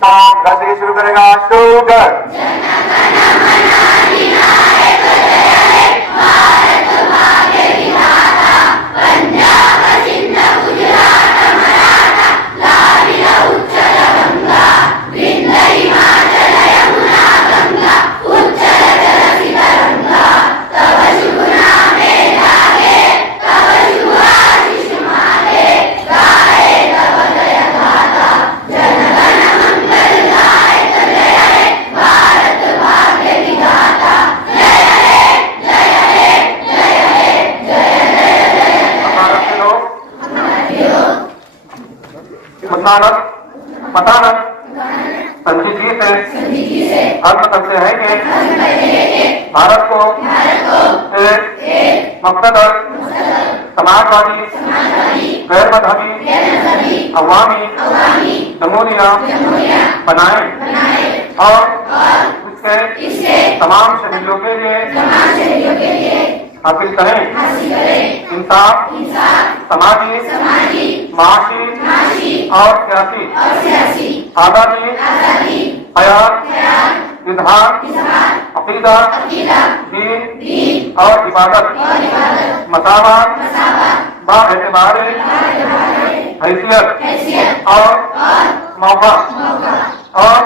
साफ गाते शुरू करेगा। शुगर मतानक संजीदगी से अर्थ करते हैं कि भारत को एक मुक़्तदर समाजवादी गैर मजहबी अवामी जमहूरिया बनाए और इसके तमाम शहरियों के लिए हासिल करें इंसाफ समाजी माशी और सियासी आज़ादी हयात विधान अक़ीदा दीन और इबादत मसावत बाएतबार हैसियत और मौका और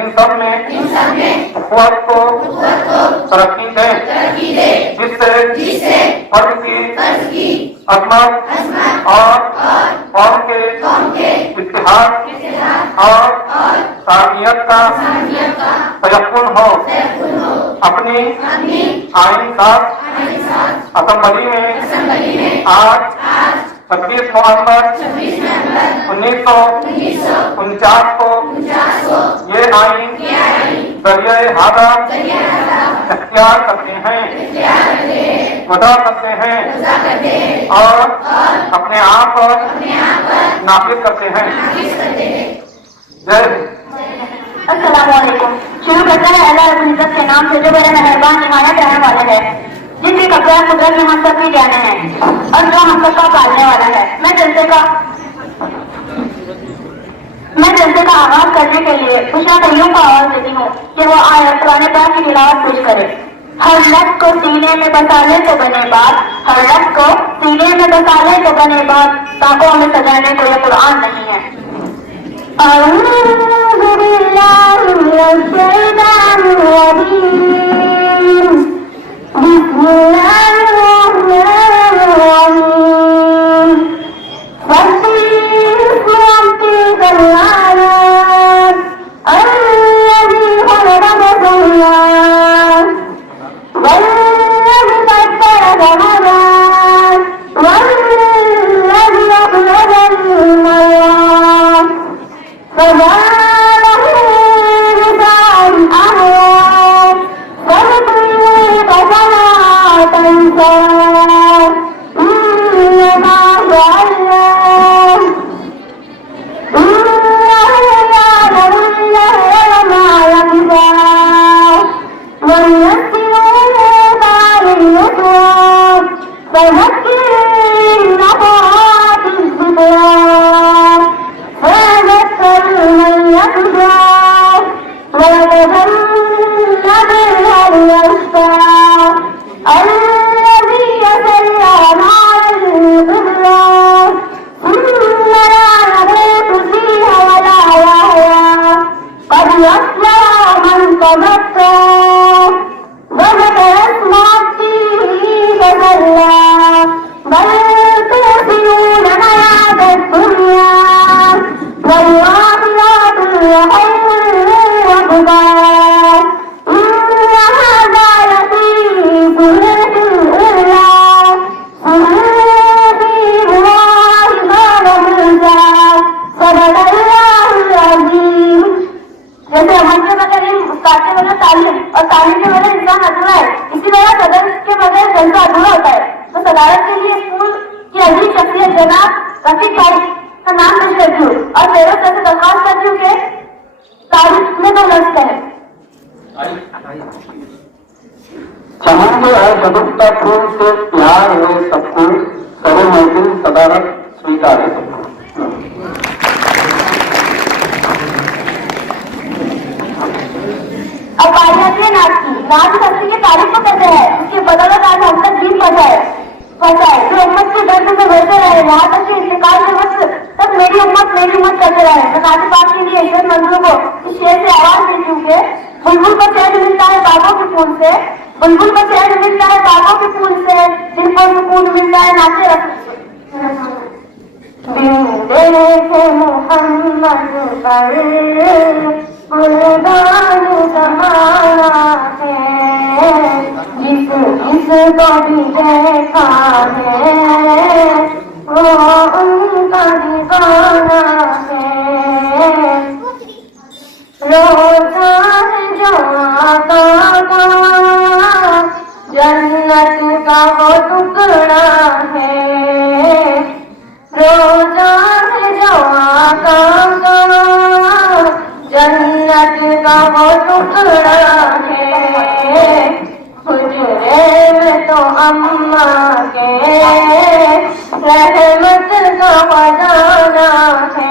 इन सब में क़ुव्वत को तरक्की दें जिससे फर्द की अज़मत और कौम के इत्तेहाद और सामियत का तयक्कुन हो। अपनी आइनसाज़ असेंबली में आज 26 नवंबर 1949 को ये आइन दरियाए हादा इख्तियार करते हैं वदा करते हैं और अपने आप पर नाफिज करते हैं। जय अस्सलाम वालेकुम। शुरू करते हैं अल्लाह रब्बुल इज्जत के नाम से जो बड़े मेहरबान निहायत रहने वाला है, जिसकी कब्ज़ा कुदरत में हम सब भी जाने हैं और जो हम सबका पालने वाला है। मैं जलसे का आगाज करने के लिए खुशा कलियों को आवाज देती हूँ कि वो आए पुराने पाक की तिलावत पेश करे। हर लफ्ज़ को सीने में बसा ले तो बने बात, हर लफ्ज़ को सीने में बसा ले तो बने बात, ताकों में सजाने को यह कुरान नहीं है। चाहूंगे और सदुक्ता फूल से प्यार हुए सबको सर्व महफिल सदारत स्वीकार है सबको। नाच शक्ति की तारीफ करते हैं, उसके बदौलत आज हम तक जीत बचाए जो उम्मत के दर्द से बढ़ते रहे, यहाँ तक कि इंतकाल के वक्त तक मेरी उम्मत करते रहे। नकाती बात के लिए इज्जत मंजूर को इस शेर से आवाज मिल चुकी है। बुलबुल को चैन मिलता है बागों के फूल से, बुलबुल को चैन मिलता है बागों के फूल से, दिल को सुकून मिलता है नाचे रखने देखे मोहम्मद पर कुर्बान ज़माना है, जिसको भी देखा है वो उनका दीवाना है। रोज़ा है जो आका का जन्नत का वो टुकड़ा है, रोज़ा है जो आका का जन्नत का वो टुकड़ा है। हुजरे में तो अम्मा के रहमत का खजाना है,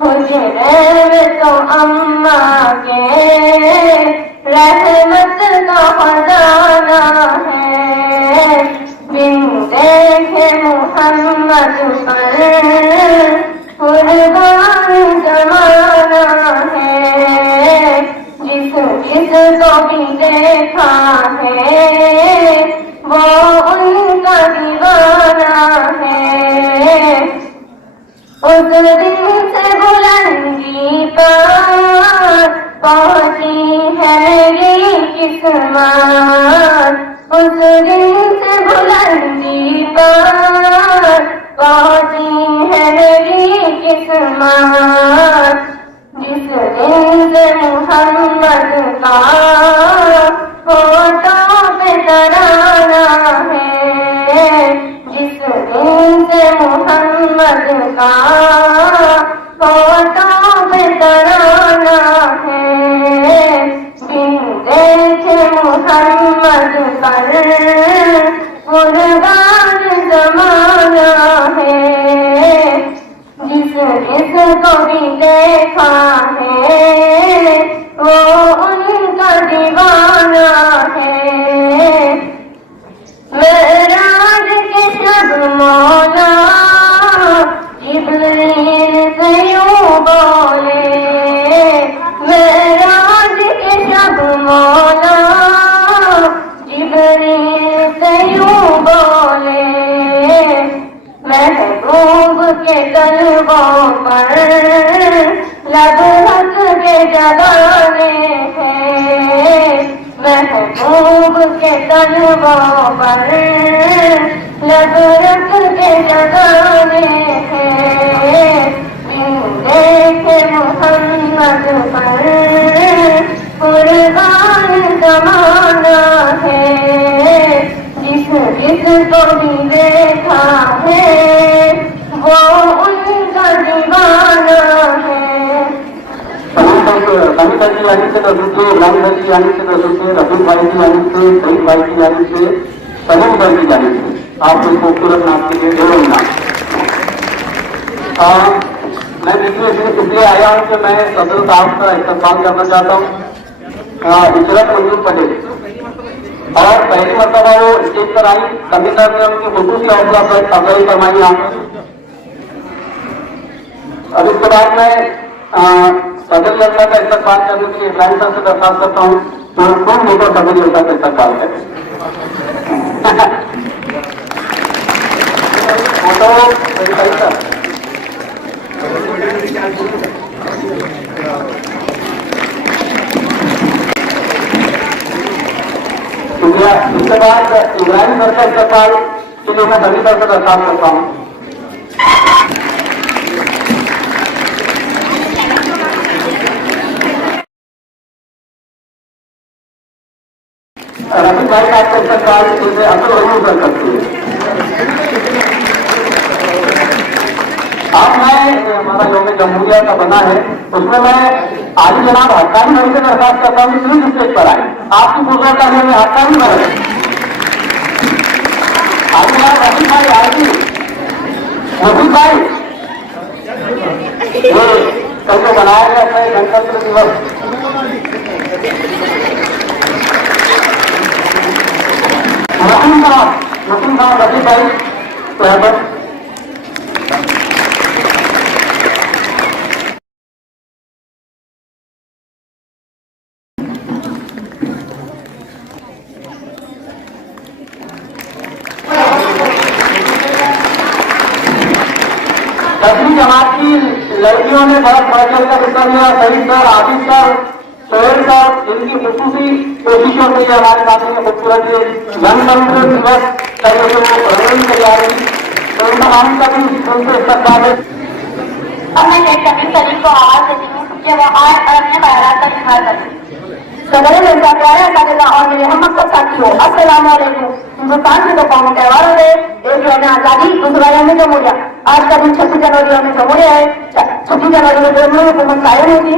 हुजरे में तो अम्मा के रहमत का खजाना है। बिन देखे मोहम्मद पर कुर्बान ज़माना है, जिसको भी देखा है वो उनका दीवाना है। उस दिन से बुलंदी पर पहुंची है ये किस्मत, उस दिन से बुलंदी पर पहुंची है ये किस्मत, जिस दिन से मोहम्मद का फोटो पे तराना है, जिस दिन से मोहम्मद का फोटो पे तराना है। बिन देखे मोहम्मद पर कुर्बान ज़माना है, जिसको भी देखा है वो उनका दीवाना है। मेराज के शब मौला जिब्रील से यूं बोले, मेराज के शब मौला जिब्रील से यूं बोले, महबूब के तलवों पर लब हक के जगाने हैं, महबूब के तलवों पर लब हक के जगाने हैं। बिन देखे मोहम्मद पर कुर्बान ज़माना है, जिसको भी देखा है वो उनका दीवाना है। कविता की यानी से नजूर, रामधर की यानी से नजूर, रफीक भाई की यानी से, शहीद भाई की यानी से, सलीम भाई की यानी से आपको खूबसूरत नाम के लिए जरूर नाम। मैं इसलिए आया हूँ कि मैं सदर साहब का इस्तेमाल करना चाहता हूँ। इशरत मंजूर पटेल और पहली मरतबा वो स्टेज पर आई, कमिश्नर ने उनकी खुशूसी हौसला अफजाई फरमाई। अब इसके बाद मैं सदर जनता का इस्तेमाल करने के लिए इब्राहिम साहब से दरखास्त करता हूँ तो खूब लेकर सदर जनता का इस्तेमाल करें। फोटो इसके बाद इब्राहिम सर का इस्तेमाल के लिए मैं सभी तरह से दरखास्त करता हूँ। रफीक भाई का आपको इस्तेमाल जैसे असल जरूर कर सकती है। अब मैं हमारा योग जमहूरिया का बना है उसमें मैं आज जनाब हक्कानी भाई से दरखास्त करता हूँ कि स्टेज पर आए, आपकी फुर्सत करने में हक्कानी भाई आज जनाब रफीक भाई आएगी। रफीक भाई ये कल को बनाया गया है गणतंत्र दिवस मुस्लिम साहब रशीद भाई तो यहाँ पर दसवीं जमात की लड़कियों ने बहुत बढ़ चढ़ कर हिस्सा लिया। Saeed sir, Asif sir, Sohail sir, इनकी खुसूसी कोशिशों से ये हमारे सामने में खूबसूरत गणतंत्र दिवस रंगीन तैयारी तो इन तमाम का भी उनसे इस्तेमाल है। अब मैं सभी शरीफ को आवाज देती हूँ कि वो आए और अपने बयान का इस्तेमाल करें। सदर जनता प्यारे असातिज़ा और मेरे हम सब साथियों, अस्सलाम वालेकुम। हिंदुस्तान के दो कौमी त्योहारों में एक यौम आजादी, दूसरा यौम जमहूरिया। आज का दिन 26 जनवरी यौम जमहूरिया है। 26 जनवरी में जमहूरी हुकूमत कायम हुई थी।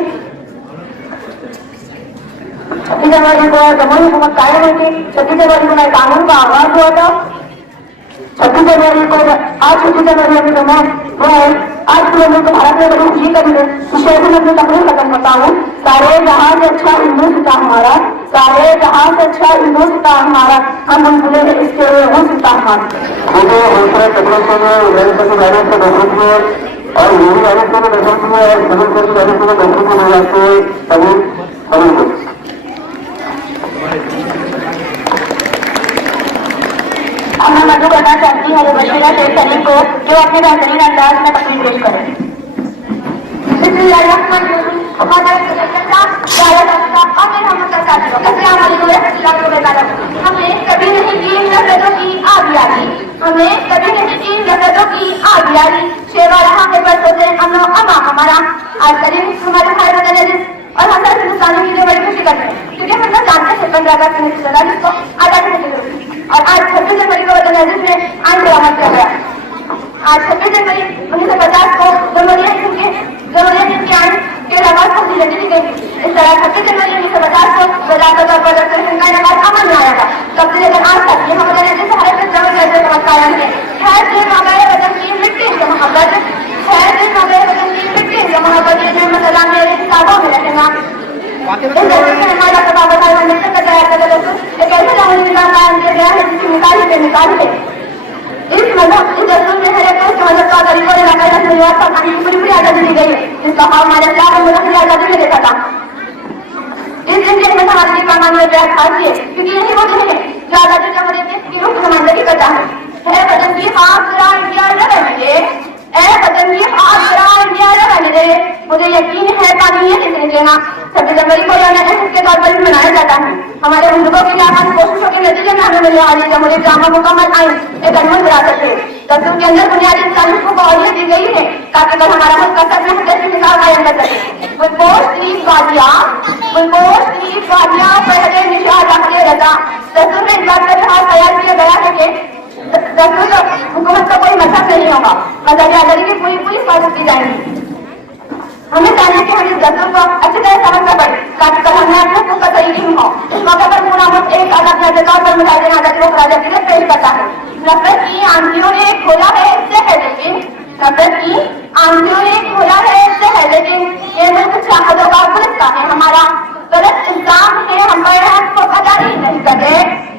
26 जनवरी को जमहूरी हुकूमत कायम हुई थी। 26 जनवरी को नए कानून का आगाज हुआ था। 26 जनवरी को आज 26 जनवरी में जो मैं वो है आज पूरे मुल्क भारत में बड़ी खुशी का दिन है। विषय में अपनी तकरीर खत्म करता हूँ। सारे जहां से अच्छा हिंदुस्तान हमारा, सारे जहां से अच्छा हिंदुस्तान हमारा, हम बुलबुले हैं इसके हिंदुस्तान हमारा। मुझे दूसरे तकनीकों में मेहनत की मेहनत से दर्शक हुए और मेरी मेहनत से दर्शक हुए और सभी की मेहनत से दर्शक को मिल जाते हैं सभी सभी को। अब मैं मदद करना चाहती हूँ बशीरा शेख सलीम को जो अपने बेहतरीन अंदाज में तकरीर पेश करें। हमें कभी नहीं की नफरतों की आग यारी, हमें कभी नहीं की नफरतों की आग यारी। शेवा रहा के बस होते हम लोग अमा हमारा आज करीब हमारे भाई बदले और हम सब हिंदुस्तानी की जो बड़ी खुशी करते हैं क्योंकि हम लोग जानते हैं 15 अगस्त को आजादी मिली और आज 26 जनवरी को वतन अजीज में आइन बरामद किया गया। आज 26 जनवरी 1950 को जमहूरियत की आइन के आगाज को दी गई। इस तरह 26 जनवरी 1950 को वजारत तौर पर डॉक्टर सिंह का आगाज अमल में आया था। तब से लेकर आज तक यहाँ वतन अजीज हर एक जगह कैसे समझ कायम है। खैर दिन हो गए वतन की मिट्टी से मोहब्बत, खैर दिन हो गए वतन की मिट्टी से मोहब्बत, ये मसला मेरे किताबों में रहेगा। हमारा बाबा साहब अम्बेडकर का तैयार कर एक ऐसे जमहूरी निजाम कायम किया गया है जिसकी मिसाल है। इस मजहब इस दस्तूर में हर एक मजहब का तरीकों ने लगाया परिवार का पूरी आजादी दी गई है। इसका भाव हमारे इस्लाम और मुल्क की आजादी में देखा था। इस दिन के अंदर हमारे कानून में बेहद खास है क्योंकि यही वो दिन है जो आजादी जमहूरियत की रुख नुमाइंदगी करता है। वतन की हाथ इंडिया रहेंगे, वतन की हाथ इंडिया रहेंगे। मुझे यकीन है पानी ये लिखने देना 26 जनवरी को यौम अहद के तौर पर भी मनाया जाता है। हमारे मुल्कों की जाबाज कोशिशों के नतीजे में हमें मिलने वाली जमहूरियत जामा मुकम्मल आइन एक अनमोल विरासत है। दस्तूर के अंदर बुनियादी इस्लामी हुकूक को अहलियत दी गई है ताकि कल हमारा मुल्क कसरत में जैसी मिसाल कायम कर सके। बुलबोल शरीफ वादियाँ पहले निशान रखते रजा। दस्तूर में इस बात का लिहाज तैयार किया गया है कि दस्तूर हुकूमत का कोई मकसद नहीं होगा, मजहबी आजादी की पूरी हिफाजत की जाएगी। हमें चाहिए कि हम इस दस्तूर को अच्छी तरह समझ कर पड़े ताकि कल हमने अपने हुकूक का तरीके हो। इस मौके पर पूरा मुल्क एक अलग नजर पर मुजाहिदीन आजादी को खराज अकीदत पेश करता है। नफरत की आंधियों ने खोला है इससे है लेकिन, नफरत की आंधियों ने खोला है इससे है लेकिन ये मुल्क चाहतों का पुलिस है हमारा। गलत इल्जाम है हम पर हम को बदारी नहीं करते,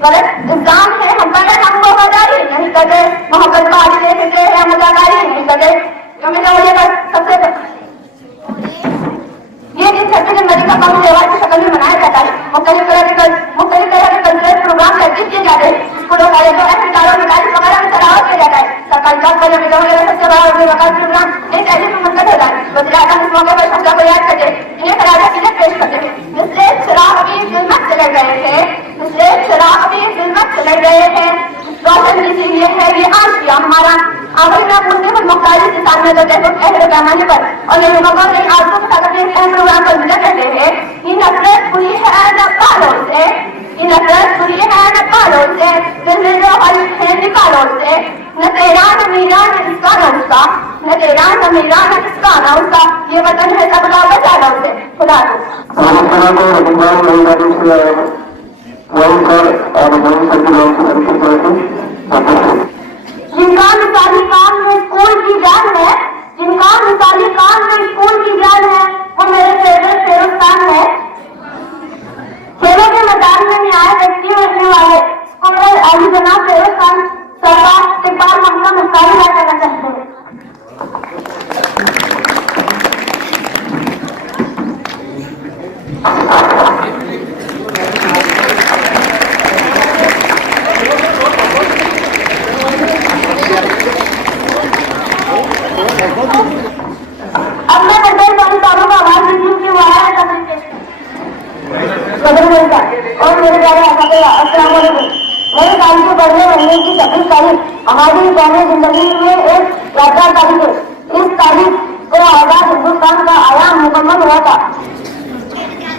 गलत इल्जाम है हम पर हम को बदारी नहीं करते, मोहब्बत बारी देखते हैं मजाकारी नहीं करते। सबसे ये दिन 26 जनवरी का कौमी त्योहार की शक्ल में मनाया जाता है। मुख्तलिफ तरह के कल्चरल प्रोग्राम आयोजित किए जाते हैं। स्कूलों कॉलेजों अस्पतालों में गाड़ी वगैरह में सराहा किया जाता है। सरकारी जॉब कॉलेज में सबसे बड़ा वकालत प्रोग्राम एक ऐसे में मुनक़द होता है। वज़ीर आज़म इस मौके पर शब्दों को याद करके इन्हें खराज अक़ीदत पेश करते हैं। इसलिए शराब भी जुल्मत से लड़ रहे थे, इसलिए शराब भी जुल्मत से लड़ रहे हैं। रोशन इसीलिए है ये आशिया हमारा। आखिर में मुद्दे पर मुख्तारी से सामने तो कहते पैमाने पर और ये मौका ने आजकल के साथ अपने अहम प्रोग्राम पर विजय करते हैं। ये नफरत बुरी है न कालों से, ये नफरत बुरी है न कालों से, दिल में जो हल है निकालों से। न तेरा न मेरा न इसका न उसका, न तेरा न मेरा न इसका न उसका, ये वतन है सबका बचा लो से। खुदा जिनका मिसाली काम में स्कूल की जान है, जिनका मिसाली काम में स्कूल की जान है, वो मेरे फेवरेट फेरोस्तान है। खेलों के मैदान में न्याय व्यक्ति रखने वाले स्कॉलर अली जनाब और मेरे प्यारे अस्सलाम वालेकुम। मेरे साल के पहले महीने की 26 तारीख हमारी कौमी जिंदगी में एक यादगार तारीख है। इस तारीख को आजाद हिंदुस्तान का आयाम मुकम्मल हुआ था।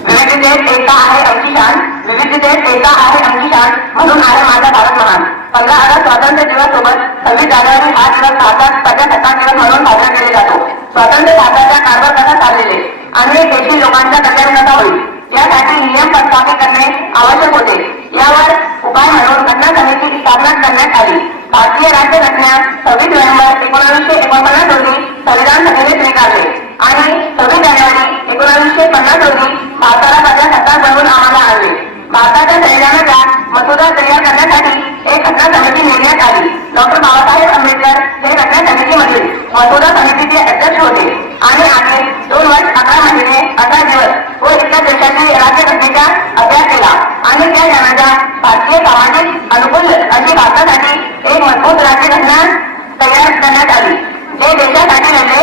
विविधतेत एकता आहे आमची शान, विविधतेत एकता आहे आमची शान, म्हणून आहे माझा भारत महान. 15 ऑगस्ट स्वातंत्र्य दिवस सोबत 26 जानेवारी हा दिवस भारतात प्रजासत्ताक दिवस म्हणून साजरा केला जातो. स्वातंत्र्य भारताच्या कारभार कसा चाललेले आणि देशी लोकांचा कल्याण कसा होईल यासाठी नियम प्रस्थापित करणे आवश्यक होते. यावर उपाय म्हणून घटना समितीची स्थापना करण्यात आली. भारतीय राज्यघटना 26 नोव्हेंबर 1949 रोजी संविधान सभेने स्वीकारले आणि 26 जानेवारी 1950 रोजी भारताला प्रजासत्ताक बनवून आम्हाला आणले. भारताच्या संविधानाचा मसुदा तयार करण्यासाठी एक घटना समिती नेमण्यात आली. डॉक्टर बाबासाहेब आंबेडकर हे घटना समितीमधील मसुदा समितीचे अध्यक्ष होते आणि आम्ही 2 वर्ष 11 महिने 18 दिवस व इतर देशाची राज्यघटनेचा अभ्यास केला आणि त्या जनाचा भारतीय सामाजिक अनुकूल अशी भारतासाठी एक मजबूत राज्यघटना तयार करण्यात आली. जे देशासाठी लढले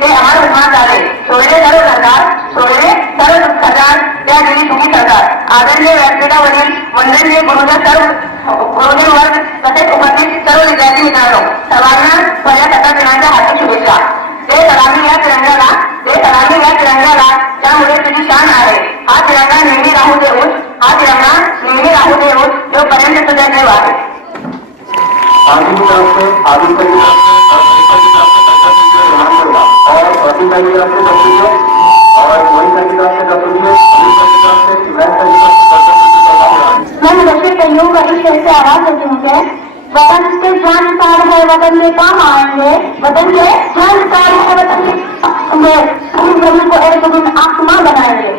ते अमर हुकूमत झाले. सोडले सर्व सरकार त्या दिली तुम्ही सरकार. आदरणीय व्यासपीठावरील वंदनीय गुरुजन वर्ग तसेच उपस्थित सर्व विद्यार्थी मित्रांनो, सर्वांना प्रजासत्ताक दिनाच्या हार्दिक शुभेच्छा. ते सलामी या तिरंग्याला त्यामुळे तुझी शान आहे. हा तिरंगा नेहमी राहू देऊन जोपर्यंत तुझा जीव आहे. आदि की तरफ से आदि की तरफ और प्रतिभा की तरफ से बच्चे और मोहित की तरफ से बच्चे मैं मुदस्सिर तैयूब का इस शेर से आवाज देती हूँ। वतन के जानकार है, वतन के काम आएंगे, वतन के जानकार है, वतन के हम जमीन को एक दिन आसमां बनाएंगे.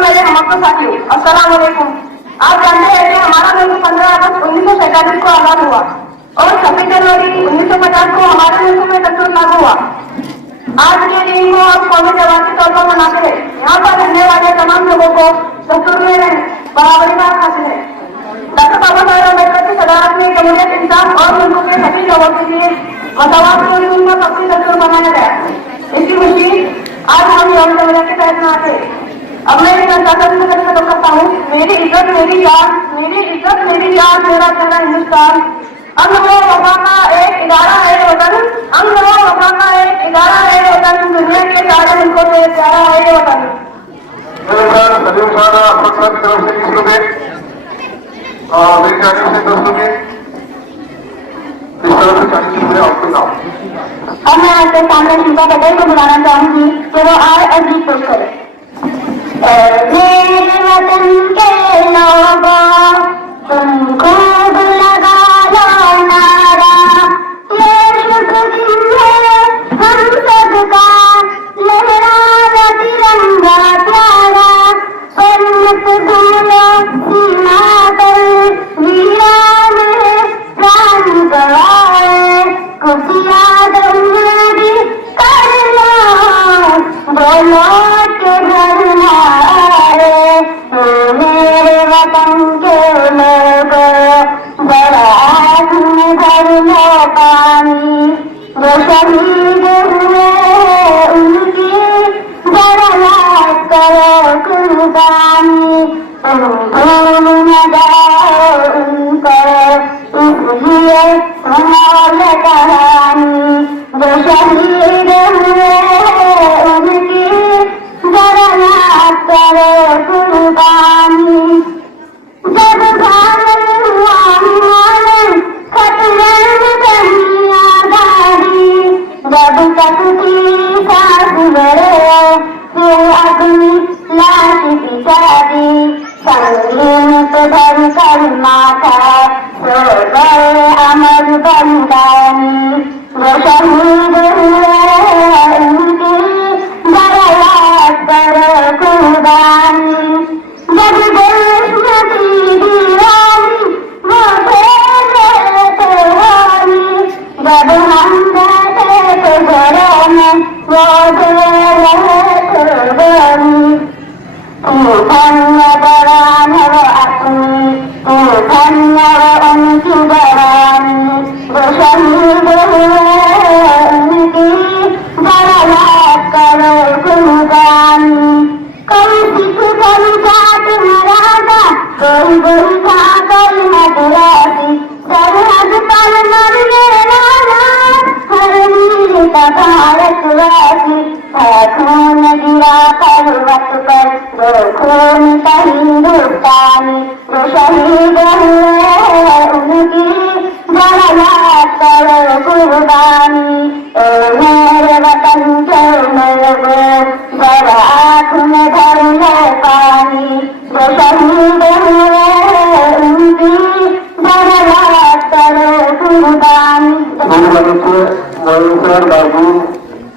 मेरे हमको साथियों, अस्सलाम वालेकुम. आप जानते हैं कि हमारा मुल्क 15 अगस्त 1947 को आजाद हुआ और 26 जनवरी 1950 को हमारे मुल्क में दस्तूर लागू हुआ. आज के दिन को हम कौमी त्योहार के तौर पर मनाते हैं. यहाँ पर रहने वाले तमाम लोगों को दस्तूर में बराबरी का हासिल है. डॉक्टर बाबा साहेब अम्बेडकर की सदारत में जमहूरियत, इंसाफ और मुल्क के सभी लोगों के लिए मसवात को उनका पक्की दस्तूर बनाया गया. इसकी खुशी आज हम यौम जमहूरियत के तहत मनाते हैं. अब मैं इस संसाधन में करता हूँ. मेरी इज्जत मेरी जान, मेरा प्यारा हिंदुस्तान. अंग में वफा का एक इदारा है वतन, दुनिया के सारे मुल्कों से प्यारा है ये वतन. सलीम खाना अपना की तरफ से 20 रुपए, मेरी जाने से 10 रुपए, इस तरह से 40 रुपए आपको नाम. अब मैं आपके सामने शिल्पा पटेल को बुलाना चाहूंगी कि वो आए और गीत पेश करे. मेरे वतन के लोगों तुम खूब लगा लो नारा, ये शुभ दिन है हम सबका, लहराना तिरंगा प्यारा. पर मत भूलो सीमा पर वीरान प्राण गवाए, कुछ याद भी करना बोलो के सर, बाबू,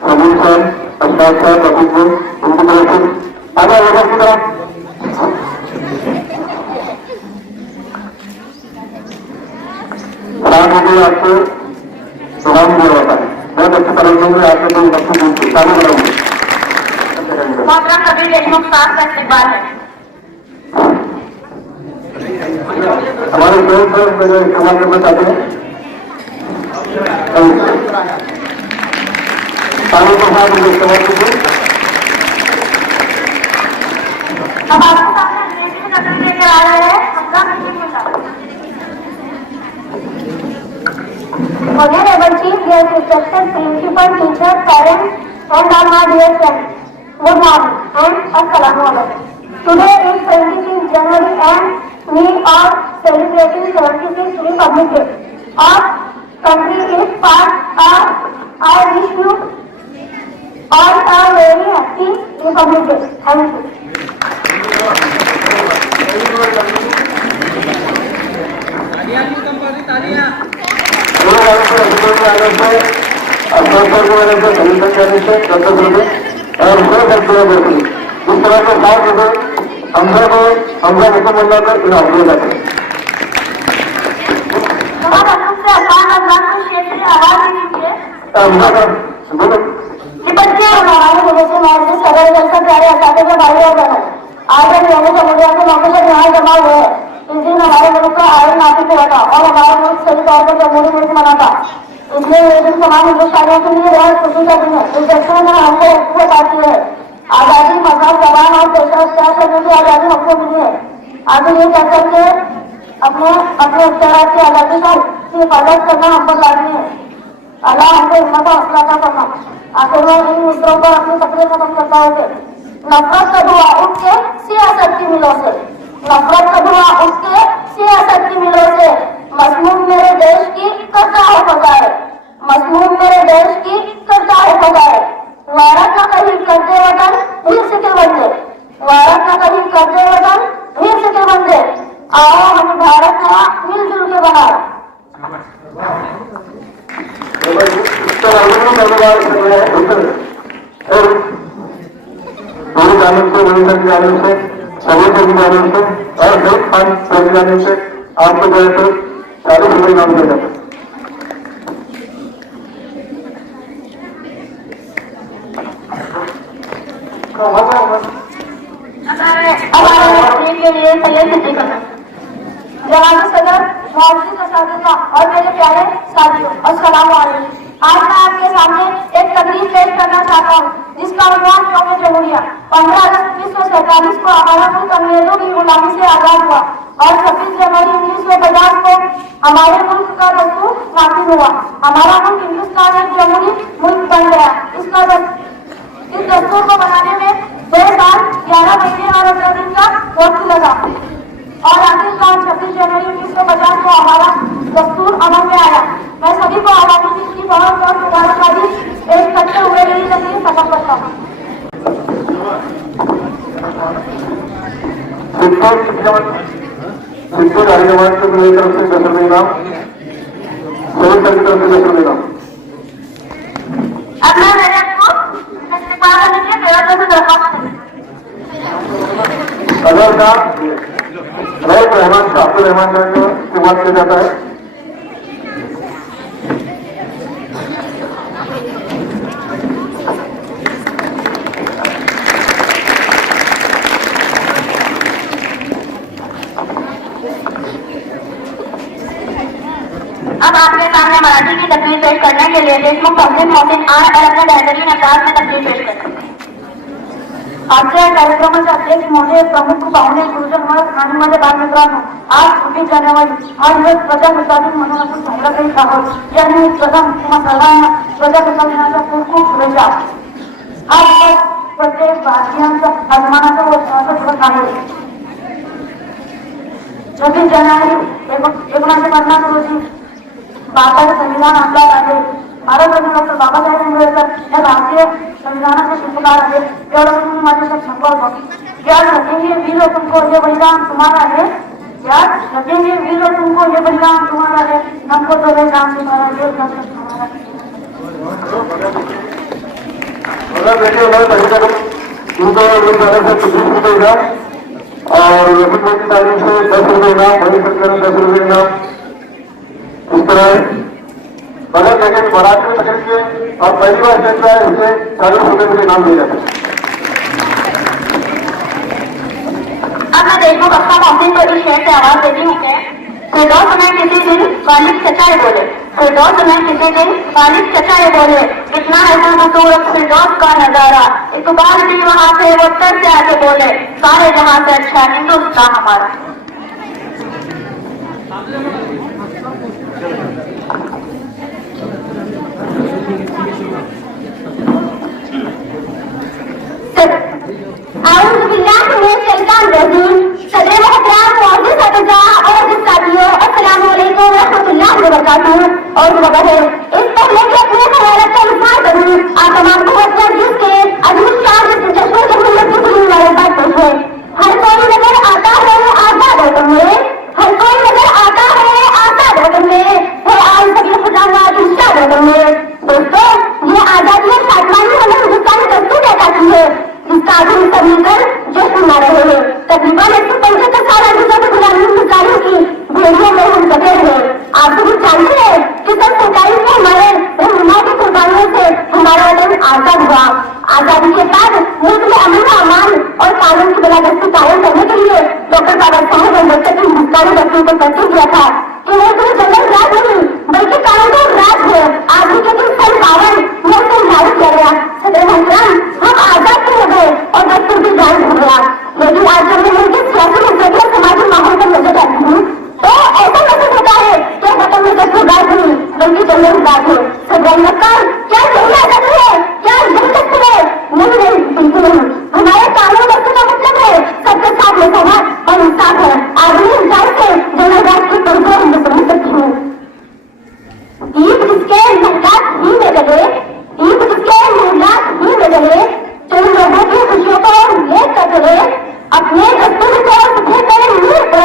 Sameer sir, Ashfaq sir, Rafiq sir, उनकी तरफ से आगे लोगों की तरफ आपको सुनाम दिया जाता है। बहुत अच्छी तरह से आपके कोई वस्तु चालू कराऊंगी। मोहतरम कबीर देशमुख साहब का इस्तेमाल है। हमारे शोर सर मेरे इस्तेमाल करना चाहते हैं। तालों के साथ मुझे इस्तेमाल कीजिए। अब आपके सामने अंग्रेजी में तस्वीर लेकर आ रहे हैं हमजा मीटिंग का। Honorable Chief Guest, respected principal, teachers, parents, and all my dear friends, good morning and assalamu alaikum. Today is 26 January and we are celebrating 76th Republic Day. Our country is part of. I wish you all a very happy Republic Day. Thank you. इस तरह से 7 रुपये हमजा को मिलाकर इनाम दिए जाते हैं। इस दिन हमारे मुल्क का आयन नाफिज हुआ था और हमारा मुल्क सही तौर पर जमहूरी मुल्क बना था। इसलिए ये दिन तमाम हिंदुस्तानियों के लिए बहुत खुशी का दिन है। इस दशकों में हमको हुकूमत आती है, आजादी, मजहब, जबान और पेशा इख्तियार करने की आजादी हमको मिली है। आगे ये कह करके अपने इख्तियार की आजादी का हिफाजत करना हम पर लाजमी है। अल्लाह हमको हिम्मत और हौसला अता करना। आखिर में इन मुद्दों पर अपनी तकरीर खत्म करता है। नफरत का धुआं उठ के सियासत की मिलों से, नफरत का धुआं उठ के सियासत की मिलों से मजमून मेरे देश की करता है फजाए, मजमून मेरे देश की करता है फजाए। वारत न कहीं करते वतन हिस्स के बंदे, वारत न कहीं करते वतन हिस्स के बंदे। आओ हम भारत नया मिलजुल के बनाए। मेरी जानिब से, मेरी की जानिब से, सभी की जानिब से और हेल्थ फंड की जानिब से आपको जो है 40 रुपये इनाम दिया जाता है। हमारे के लिए सैयद सिद्दीक जनाब सदर मौजूद असातिज़ा और मेरे प्यारे साथियों, अस्सलाम वालेकुम। आज मैं आपके सामने एक तकरीर पेश करना चाहता हूँ जिसका उन्वान कौम जमहूरिया। 15 अगस्त 1947 को हमारा मुल्क अंग्रेजों की गुलामी से आजाद हुआ और 26 जनवरी 1950 को हमारे मुल्क का दस्तूर नाफिज हुआ। हमारा मुल्क हिंदुस्तान एक जमहूरी मुल्क बन गया। इस दस्तूर को बनाने में 2 साल 11 महीने और 18 दिन का वक्त लगा और आखिरकार 26 जनवरी 1950 को हमारा दस्तूर अमल में आया। मैं सभी को आवामी दिन की बहुत बहुत मुबारकबादी पेश करते हुए मेरी तकलीफ खत्म करता हूँ। सिद्धू राजनवाज को मेरी तरफ से 10 रुपये इनाम, सभी सर की तरफ से 10 रुपये इनाम। अब मैं मेरे को इस्तेमाल करने के मेरा तो दरख्वास्त है। अगर का रईस रहमान का अब्दुल रहमान का इस्तेमाल किया जाता है। अब आपके सामने मराठी की तस्वीर पेश करने के लिए देशमुख तहसीन मोहसिन आए और अपने बेहतरीन अंदाज में तस्वीर पेश करते हैं। आजच्या कार्यक्रमाचे अध्यक्ष महोदय, प्रमुख पाहुणे, गुरुजन वर्ग आणि माझे बालमित्रांनो, आज 26 जानेवारी हा दिवस प्रजासत्ताक दिन म्हणून आपण साजरा करीत आहोत। या निमित्त प्रथम तुम्हा सर्वांना प्रजासत्ताक दिनाच्या खूप खूप शुभेच्छा। हा दिवस प्रत्येक भारतीयांचा अभिमानाचा व उत्साहाचा दिवस आहे। 26 जानेवारी 1950 रोजी भारताचे संविधान अंमलात आले। भारतरत्न डॉक्टर बाबासाहेब आंबेडकर या भारतीय संविधानाचे शिल्पकार आहेत। एवढं तुम्ही माझ्यासाठी संपर्क याद रखेंगे वीर तुमको ये बलिदान तुम्हारा है, याद रखेंगे वीर तुमको ये बलिदान तुम्हारा है, हमको तो वे जान से मारा, ये हमारा अगर देखिए उन्होंने तरीका उनका रुपये से 20 रुपये इनाम और रफीक की तारीख से 10 रुपये इनाम, बड़ी सरकार 10 रुपये इनाम, इस तरह बगल जगह बारात में पकड़ के और पहली बार चलता है उसे 40 रुपये मुझे इनाम दिया जाता है। अब मैं देखो कक्षा कॉफी को इस शेर से आवाज देती हूँ कि फिरदौस में किसी दिन वालिद चचा ये बोले, फिरदौस में किसी दिन वालिद चचा ये बोले, इतना है खूबसूरत फिरदौस का नजारा, इकबाल भी वहाँ से वो तर से आके बोले, सारे जहां से अच्छा हिंदुस्तान हमारा। आऊज़ बिल्लाहि मिनश शैतानिर रजीम। सदर मोहतरम मौजूद अतिजा और साथियों, अस्सलाम वालेकुम व रहमतुल्लाहि व बरकातहू। और खबर है इस पहले के अपने खयालात का इजहार करूं, आप तमाम को जिसके अजीज शान चश्मे के मुल्क की मुबारकबाद पेश है। हर कोई नजर आता है आजाद वतन में, हर कोई नजर आता है आजाद वतन में, है आज सभी खुदा हुआ इरशाद वतन में। दोस्तों, ये आजादी और साथवानी हमें हिंदुस्तानी दस्तूर अदा की है, जिसका आज हम सब मिलकर जश्न मना रहे हैं। तकरीबन 175 साल अंग्रेजों की गुलामी गुजारियों की भेड़ियों में हम दबे हैं। आप सभी जानते हैं कि सब सरकारी से हमारे रहनुमा की कुर्बानियों से हमारा वतन आजाद हुआ। आजादी के बाद मुल्क में अमन अमान और कानून की बलादस्ती कायम करने के लिए डॉक्टर बाबा साहेब अम्बेडकर की हिंदुस्तानी दस्तूर को तस्लीम किया था कि वो कोई जनरल राज नहीं बल्कि कानून राज है। आज भी के दिन सन 52 में उसे लागू किया गया। सदर मोहतरम, हम आजाद तो हो गए और दस्तूर भी जान हो गया, लेकिन आज जब मैं मुल्क के सियासी मुद्दे समाजी माहौल पर नजर डालती हूँ तो ऐसा महसूस होता है कि वतन में दस्तूर राज नहीं बल्कि जनरल राज है। सदर मक्कार, क्या यही आजादी है? क्या यही दस्तूर है? नहीं नहीं, बिल्कुल नहीं। हमारे कानून दस्तूर का मतलब है सबके साथ मसौहात और इंसाफ है। आदमी इंसान से जनरल राज की तोड़फोड़ मैं समझ सकती हूँ। ईद जिसके महलात ही में जले, ईद जिसके महलात ही में जले, तो इन लोगों की खुशियों को ये कतरे अपने दस्तूर को सुबह करे नींद को,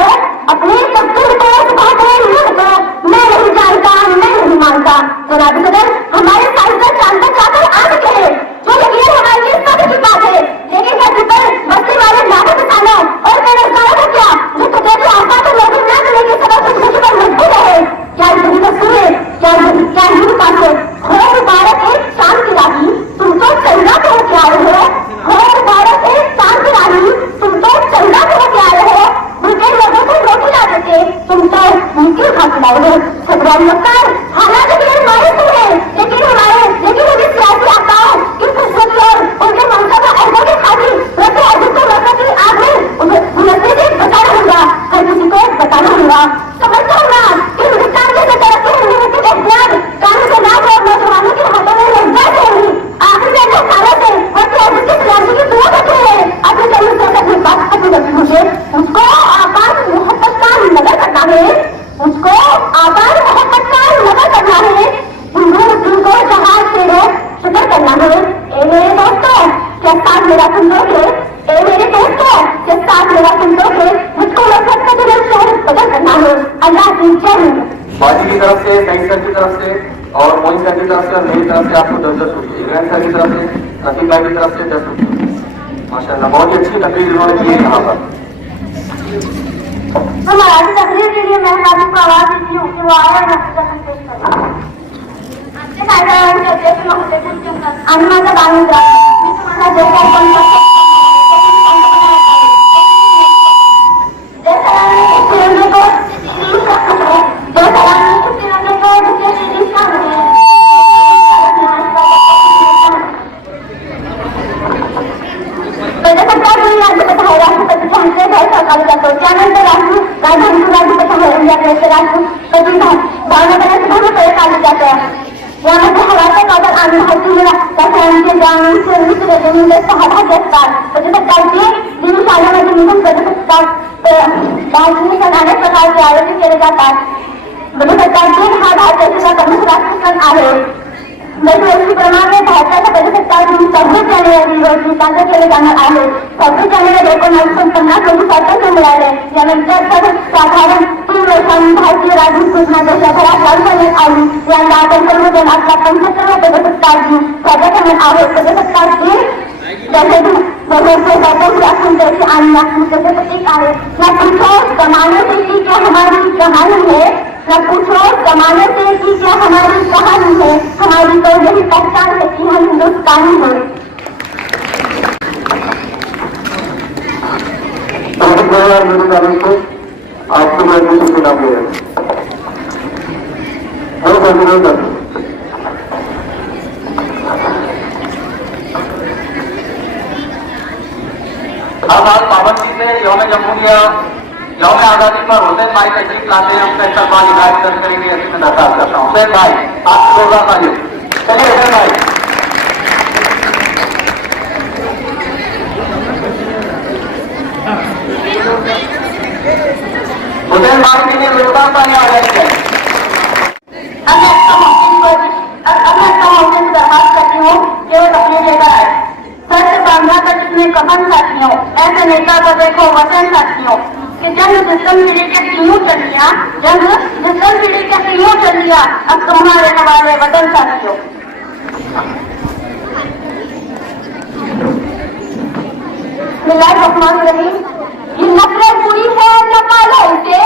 अपने दस्तूर को सुबह करे नींद को मैं नहीं जानता, मैं नहीं मानता। जनाब सदर, हमारे साइंसदान जानकर चाहकर आ चुके हैं, जो यकीन हमारे लिए सब की बात है, लेकिन धरती पर बस्ती वाले लाखों किसानों और बेरोजगारों को क्या जो कुदरती आफत और लोगों न मिलने की सबब से खुशी पर मजबूर है? क्या यही दस्तूर है? क्या यही बात है? हो मुबारक एक शाम की राही, तुम तो चंदा को होके आए हो। हो मुबारक एक शाम की राही, तुम तो चंदा को होके आए हो। भूखे लोगों को रोटी ला देते, तुम तो नीचे खा खिलाओ हो। सदरान मक्कार, हालांकि ये हमारे तो है, लेकिन उनकी सियासी आकाओं की खुशबू और उनके मनसा का अहदा के खातिर रखे अजीब को मक्का की आग में उन्हें से बचाना होगा, हर किसी को बताना होगा। समझता हूँ ना कि हिंदुस्तान जैसे तरक्की यूनिवर्सिटी के अभियान कानून के नाम और नौजवानों के हाथों में रोजगार देंगी। आखिर में अपने सालों से और सियासी की सियासी की दुआ करते हैं अपने जमीन से अपनी बात अपनी रखी मुझे उसको आबाद मोहब्बत का नगर करना है, उसको आबाद मोहब्बत का नगर करना है, हिंदू मुस्लिम को जहाज से शुक्र करना है। ए मेरे दोस्तों, क्या साथ मेरा सुन लोगे? ए मेरे दोस्तों, क्या साथ मेरा सुन लोगे? मुझको मकसद का दिल शहर बदल करना है। अल्लाह की जय। बाजी की तरफ से, सैंक सर की तरफ से और मोइन सर की तरफ से और मेरी तरफ से आपको 10-10 रुपये, इमरान सर की तरफ से, रफीक भाई की तरफ से 10 रुपये। माशाल्लाह, बहुत ही अच्छी तकरीर इन्होंने की है यहाँ पर। तो मराठी तकरीर के लिए मैं काफी को आवाज देती हूँ कि वो आए और पेश करें। आणि माझा बाळूंद्रा, मी तुम्हाला जे काही पण त्यानंतर भावना जातं यामध्ये हवाचा बाजार आणि हळदीला रसायनांचे जाणून सर्विस रेल्वेमध्ये 6 भाग असतात. प्रजासत्ताकाची दिन शाळेमध्ये निघून प्रजासत्ताक अनेक प्रकारचे आयोजन केले जातात. प्रजासत्ताक दिन हा भारताचा प्रमुख राष्ट्रीय सण आहे. दरवर्षीप्रमाणे भारताचा प्रजासत्ताक दिन 26 जानेवारी रोजी साजरा केले जाणार आहे. 26 जानेवारी 1950 रोजी स्वातंत्र्य मिळाले. यानंतर साधारण 3 वर्षांनी भारतीय राजदूत घोषणा देशभरात लागू करण्यात आली. यंदा आपण सर्वजण आपला 75वा प्रजासत्ताक प्रजासत्ताक दिन आहे प्रजासत्ताक दिन जैसे जैसे प्रतीक आहे न पूछो जमाने से की क्या हमारी कहानी है न पूछो जमाने से की क्या हमारी कहानी है हमारी तो यही पहचान है कि हम हिंदुस्तानी हैं। मेरी तारीफ से आपको मैं दूसरे के नाम ले रहा हूँ। हर साल पाबंदी से यौम जमहूरिया यौम आजादी पर हुसैन भाई तशरीफ लाते हैं, उनका इस्तेमाल हिदायत दर्ज करेंगे, ऐसे मैं दरखास्त करता हूँ। हुसैन भाई आप जोरदार तालियां। चलिए हुसैन भाई। हुसैन भाई के लिए जोरदार तालियां आ जाएंगे। अब मैं से दरखास्त करती हूँ कि वो अपने लेकर आए। सर से बांधा कर जिसमें कफन साथियों, ऐसे नेता को देखो वचन साथियों कि जंग जिसम पीढ़ी के तीनों चल लिया, जंग जिसम पीढ़ी के तीनों चल लिया, अब तुम्हारे रहने वाले वतन साथियों। बिस्मिल्लाहिर्रहमानिर्रहीम। ये नफरत बुरी है न पालो इसे,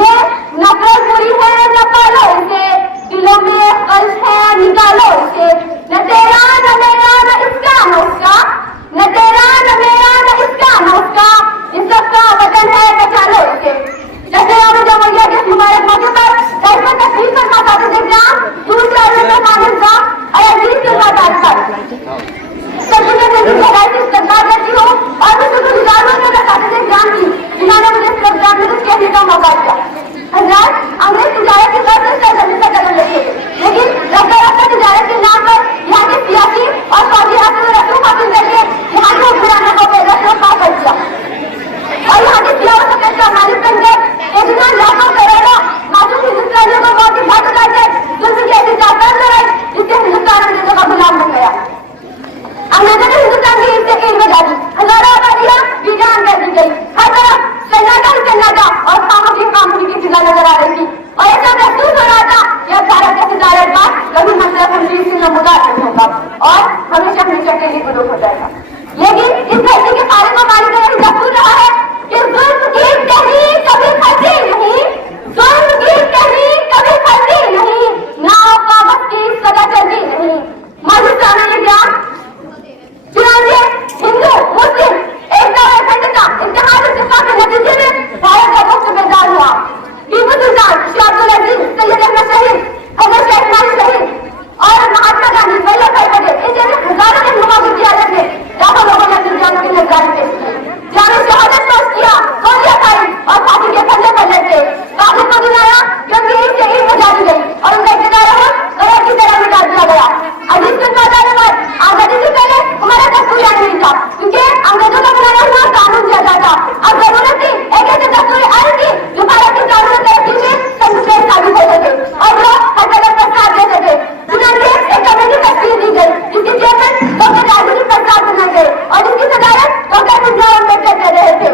ये नफरत बुरी है न पालो इसे, दिलों में कल्श है निकालो इसे, न तेरा न मेरा न इसका न उसका, न तेरा न मेरा न इसका न उसका, इन सबका वतन है बचा लो इसे। जैसे हम जमहूरिया के मुबारक मौके पर दस में तकलीफ पर माता देवराम दूसरा का मानस का और अजीत के साथ सरकार करती हूँ और मैं शुक्रगुजार हूँ जान की जिन्होंने मुझे प्रोग्राम में कुछ कहने का मौका दिया। हजरात अंग्रेज तिजारत के तौर पर सरजमी का कदम रखे, लेकिन रफ्ता रफ्ता तिजारत के नाम पर यहाँ के सियासी और फौजी हासिल रसूख हासिल करके यहाँ के हुक्मरानों को बेदखल कर दिया और यहाँ के सिया और सफेद का मालिक बनकर इतना लाखों करोड़ों मासूम हिंदुस्तानियों को बहुत ही बात करके जुल्म की ऐसी जाकर लड़ाई जिससे हिंदुस्तान अंग्रेजों का गुलाम बन गया। अंग्रेजों ने हिंदुस्तान की हिस्से की बजा दी, हजारों आबादियां बेजान कर दी गई, हर तरफ सन्नाटा ही सन्नाटा और खामोशी की फिजा नजर आ रही थी और ऐसा महसूस हो रहा था कि अब भारत का सितारा का कभी मतलब उनकी से नमूदार नहीं होगा और हमेशा हमेशा के लिए गुरूर हो जाएगा। लेकिन इस धरती के पारे को मारी का दस्तूर रहा है कि जुल्म की कहीं कभी फंसी नहीं, जुल्म की कहीं कभी फंसी नहीं, नाव कागज की सदा चलती नहीं। मजलिस ने क्या चुनाचे हिंदू मुस्लिम एकता और अखंडता इत्तेहाद इत्तेफाक के नतीजे में भारत का वक्त बेदार हुआ। टीपू सुल्तान, शाह अब्दुल अजीज, सैयद अहमद शहीद, अहमद शाह इस्माइल शहीद और महात्मा गांधी, वल्लभ भाई पटेल, इन जैसे हजारों रहनुमा की क़यादत में लाखों लोगों ने अपनी जान की नजरानी पेश की, जाने शहादत पेश किया, गोलियां खाई और फांसी के फंदे पर लटके। काफिर को गिराया क्योंकि ईद से ईद बजा दी गई और उनका इक़्तिदार गैर की तरह मिटा दिया गया। अजीज के आजादी से पहले हमारा दस्तूर याद नहीं था क्योंकि अंग्रेजों का बनाया हुआ कानून चलता था। अब जरूरत थी एक ऐसे दस्तूर आइन की जो भारत की कानून तरक्की में संतुष्ट साबित हो सके और जो हर जगह प्रस्ताव दे सके। चुनाचे एक कमेटी तश्कील दी गई जिसकी चेयरमैन डॉक्टर राजेंद्र प्रसाद बनाए गए और जिसकी सदारत डॉक्टर भीमराव अम्बेडकर कर रहे थे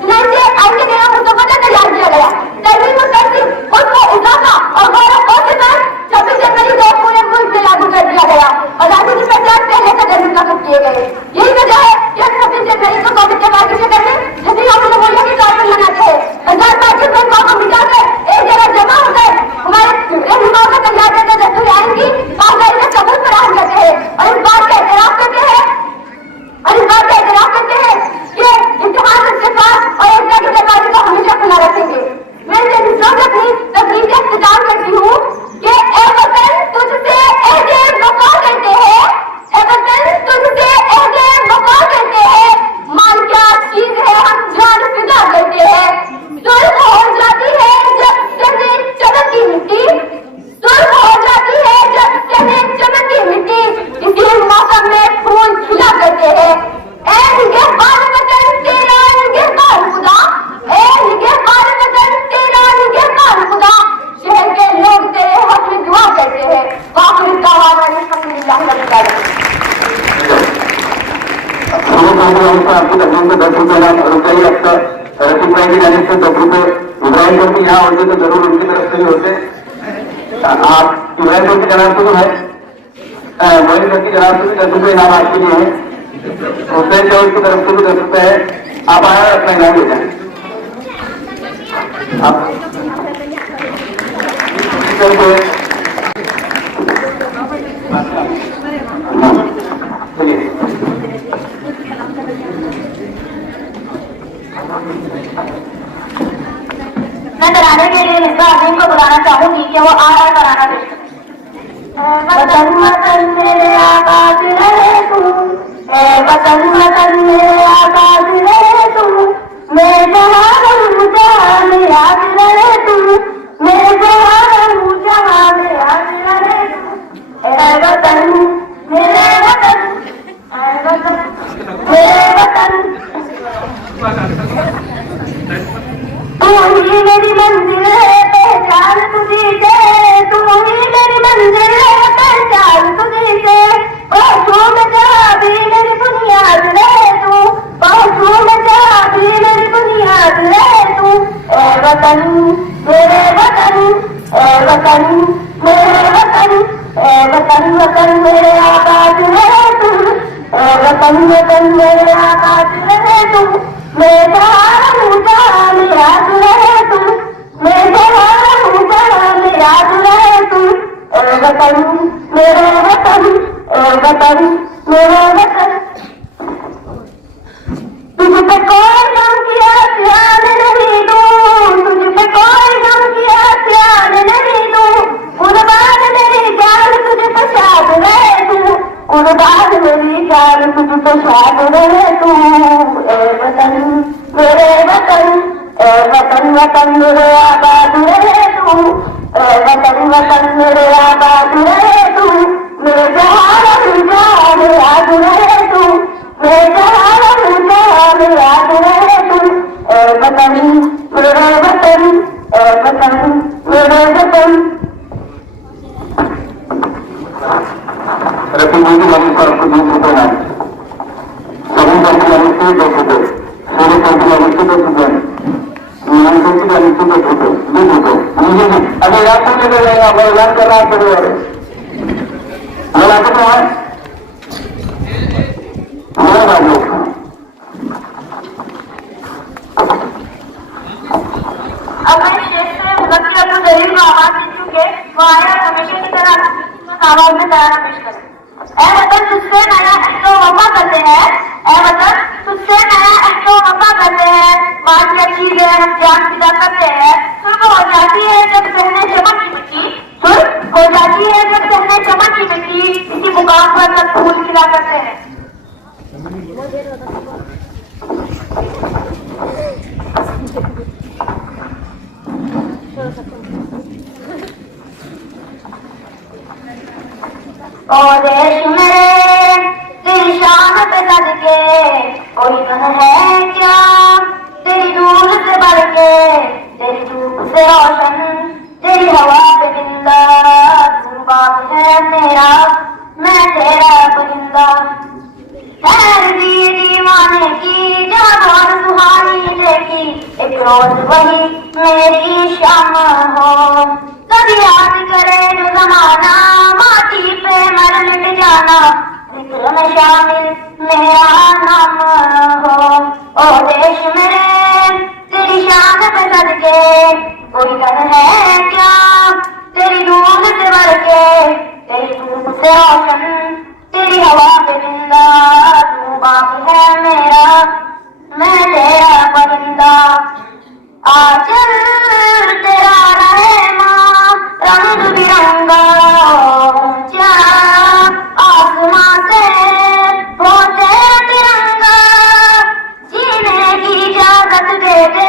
चुनाचे आइन के नया मुसव्वदा तैयार किया गया। तहरीर मुस्तक़िल उसको इजाफा और गौरव को के साथ 26 जनवरी को पूरे मुल्क में लागू कर दिया गया और राजनीति प्रचार पहले कदम मुताबिक किए गए। यही वजह है कि 26 जनवरी को कौमी जमात की शक्ल में जैसे हम जमहूरिया के तौर पर मनाते हैं। हजार पार्टी को मिटाकर एक जगह जमा होकर हमारे रहनुमाओं को तैयार करके दस्तूर आइन की पासदारी का सबूत फराहम करते हैं और इस बात का एतराफ करते हैं कि इत्तेहाद इत्तेफाक और एकता की दरवाजे को हमेशा खुला रखेंगे। मैं अपनी तकलीफ का इंतजार करती हूँ कि ए वतन तुझसे अहदे वफा करते हैं, ए वतन तुझसे अहदे वफा करते हैं, माल क्या चीज है हम जान फिदा करते हैं। सुर्ख हो जाती है जब चने चमक की मिट्टी, सुर्ख हो जाती है जब चने चमक की मिट्टी, इसी मौसम में फूल खिला करते हैं। निगहबान वतन तेरा निगहबान खुदा, निगहबान वतन तेरा निगहबान खुदा, शहर के लोग तेरे हक में दुआ करते हैं। आखिर दावाना अल्हम्दुलिल्लाह रब्बिल आलमीन। आपको तकरीबन 10 रुपये नाम रुपये आपका रसीद भाई की जाने से 10 रुपये इब्राहिम करके यहाँ होते तो जरूर उनकी तरफ से ही होते। आप इब्राहिम की जनाब शुरू है, मोइन की जनाब से भी 10 रुपये इनाम आपके लिए है, हुसैन चौक की तरफ से भी 10 रुपये है। आप आया अपना इनाम ले जाए। आप मैं कराने के लिए मिस्टर अजीम को बुलाना चाहूंगी कि वो आया कराना पेश करें। वतन वतन मेरे आबाद रहे तू, वतन वतन मेरे आबाद रहे तू, मैं जहाँ रहूँ जहाँ में याद रहे तू, मैं जहाँ रहूँ जहाँ में याद रहे तू। वतन मेरे वतन, वतन मेरे वतन, तू ही मेरी मंजिल है पहचान तुझी से, तू ही मेरी मंजिल है पहचान तुझी से, पहुंचू मैं जहाँ भी मेरी बुनियाद रहे तू, पहुंचू मैं जहाँ भी मेरी बुनियाद रहे तू। ए वतन मेरे वतन, ए वतन मेरे वतन, ए वतन वतन मेरे आबाद रहे तू, ए वतन वतन मेरे आबाद रहे तू, मैं जहाँ रहूँ जहाँ में याद रहे तू, मैं जहाँ रहूँ जहाँ में याद रहे तू। ए वतन मेरे वतन, ए वतन मेरे वतन, तुझ पे कोई गम किया ध्यान नहीं दूँ, तुझ पे कोई गम किया ध्यान नहीं दूँ, कुर्बान मेरी जान तुझ पे शाद रहे तू, कुर्बान मेरी जान तुझ पे शाद रहे तू। ए वतन मेरे वतन, ए वतन वतन मेरे आबाद रहे तू, ए वतन वतन मेरे आबाद रहे तू, मैं जहाँ रहूँ जहाँ में याद रहे तू, मैं जहाँ रहूँ जहाँ में याद रहे तू। ए वतन मेरे वतन, ए वतन मेरे वतन। रफी जी की वाली पर आपको 20 रुपये नाम, सभी की वाली से 10 रुपये, सोने की वाली से 10 रुपये, मान की वाली से 10 रुपये, 20 रुपये। अगर याद करने के लिए आप ऐलान कर रहा है अगर आपको तो है हमारा बाजू अब मैं स्टेज पे मुदक्किर अब्दुल जलील को आवाज दे चुके, वो आया हमेशा की तरह आवाज में तराना पेश करें। ऐ वतन तुझसे नया अहदो वफा करते हैं, ऐ वतन तुझसे नया अहदो वफा करते हैं, माँ की अच्छी है हम जान फिदा करते हैं, सुर्ख हो जाती है जब सहने चमक की मिट्टी, सुर्ख हो जाती है जब सहने चमक की मिट्टी, इसी मुकाम पर तक फूल खिला करते हैं। ओ देश मेरे तेरी शान पे सदके कोई गम है क्या, तेरी दूर से बढ़ के तेरी धूप से रोशन, तेरी हवा पे जिंदा तू बाप है मेरा मैं तेरा परिंदा। खैर दी दीवाने की जब और सुहानी देखी, एक रोज वही मेरी शाम हो, कभी याद करे जो जमाना माटी पे मर मिट जाना, जिक्र में शामिल मेरा नाम हो। ओ देश मेरे तेरी शान पे सदके कोई गम है क्या, तेरी दूर से बढ़ के तेरी धूप से रोशन, तेरी हवा पे जिंदा तू बाप है मेरा मैं तेरा परिंदा। आचल तेरा रहे माँ रंग बिरंगा ऊंचा, आसमां से हो तेरा तिरंगा, जीने की इजाजत दे दे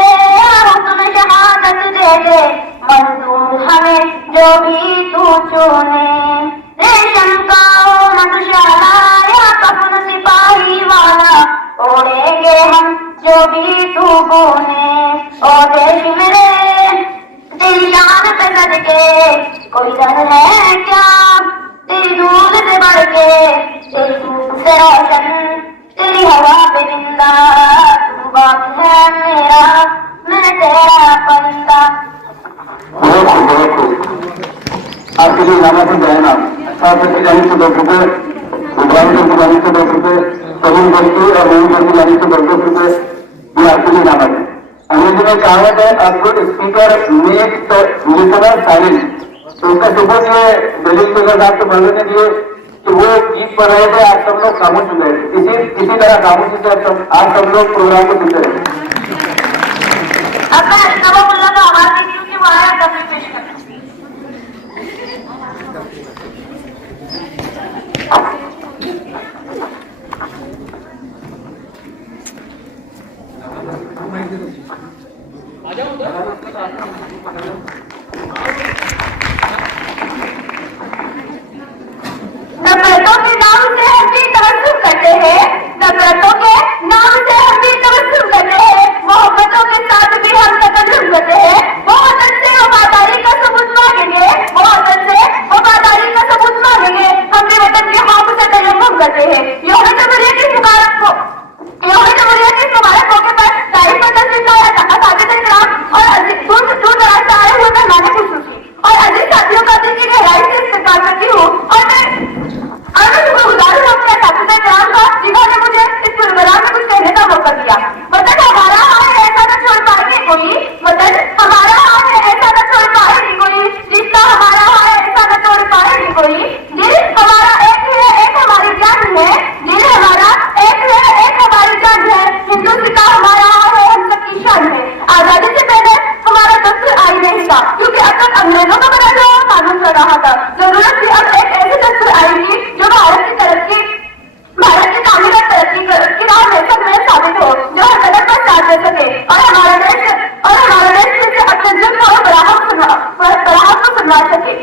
हुक्म शहादत दे दे, मंजूर हमें जो भी तू चुने, रेशम का मधुशाला या कफन सिपाही वाला, ओढ़ेंगे हम जो भी तू बोने। ओ देश मेरे तेरी शान पे सदके कोई गम है क्या, तेरी दूध से बढ़ के तेरी धूप से रोशन, तेरी हवा पे जिंदा तू बाप है मेरा मैं तेरा परिंदा। नामा से जाना 7 की जानी से 10 रुपए, इब्राहिम की जानी से 10 रुपए, सलीम की और मोहम्मद की जानी से 10 रुपए ये आपके लिए नामक है। अंग्रेजी में कहावत है a good speaker make the listener silent. तो उसका सबूत ये दलील स्पीकर साहब को बंदे दिए कि वो जीत पर रहे थे, आज सब लोग खामोश हो गए। इसी तरह खामोशी से आज सब लोग प्रोग्राम को सुनते रहे। अब मैं नवाबुल्ला को आवाज देती हूँ कि वो आया तभी पेश करना। नफरतों के नाम से हम भी तवज्जुह करते हैं, नफरतों के नाम से हम भी तवज्जुह करते हैं, मोहब्बतों के साथ भी हम तकल्लुम करते हैं। वो वतन से वफादारी का सबूत मांगेंगे, वो वतन से वफादारी का सबूत मांगेंगे, हम भी वतन के खौफ से तयम्मुम करते हैं। यौम जमहूरियत की मुबारक हो, यौम जमहूरियत के मुबारक मौके पर तारीफ पर असातिज़-ए-किराम और दूर दराज से आए हुए मेहमान खुसूसी और अजीज साथियों का दिल की गहराई से इस्तेमाल करती हूँ और मैं शुक्रगुजार हूँ अपने असातिज़-ए-किराम का जिन्होंने मुझे इस प्रोग्राम में कुछ कहने का मौका दिया। वतन हमारा है ऐसा न छोड़ पाएगी कोई, वतन हमारा है ऐसा न छोड़ पाएगी कोई, रिश्ता हमारा है ऐसा न तोड़ पाएगी कोई, दिल हमारा एक है एक हमारी जान है, दिल हमारा एक है एक हमारी जान है, हिंदुस्तान हमारा है हम सबकी शान है। आजादी से पहले हमारा दस्तूर आई नहीं था क्योंकि अब तक अंग्रेजों का बना हुआ कानून चल रहा था। जरूरत थी अब एक ऐसी दस्तूर आएगी जो भारत की तरक्की, भारत की कामयाब तरक्की की राह में सब साबित हो, जो हर कदम पर साथ दे सके और हमारा देश से अपने जुल्म और बराहत को सुनवा सके।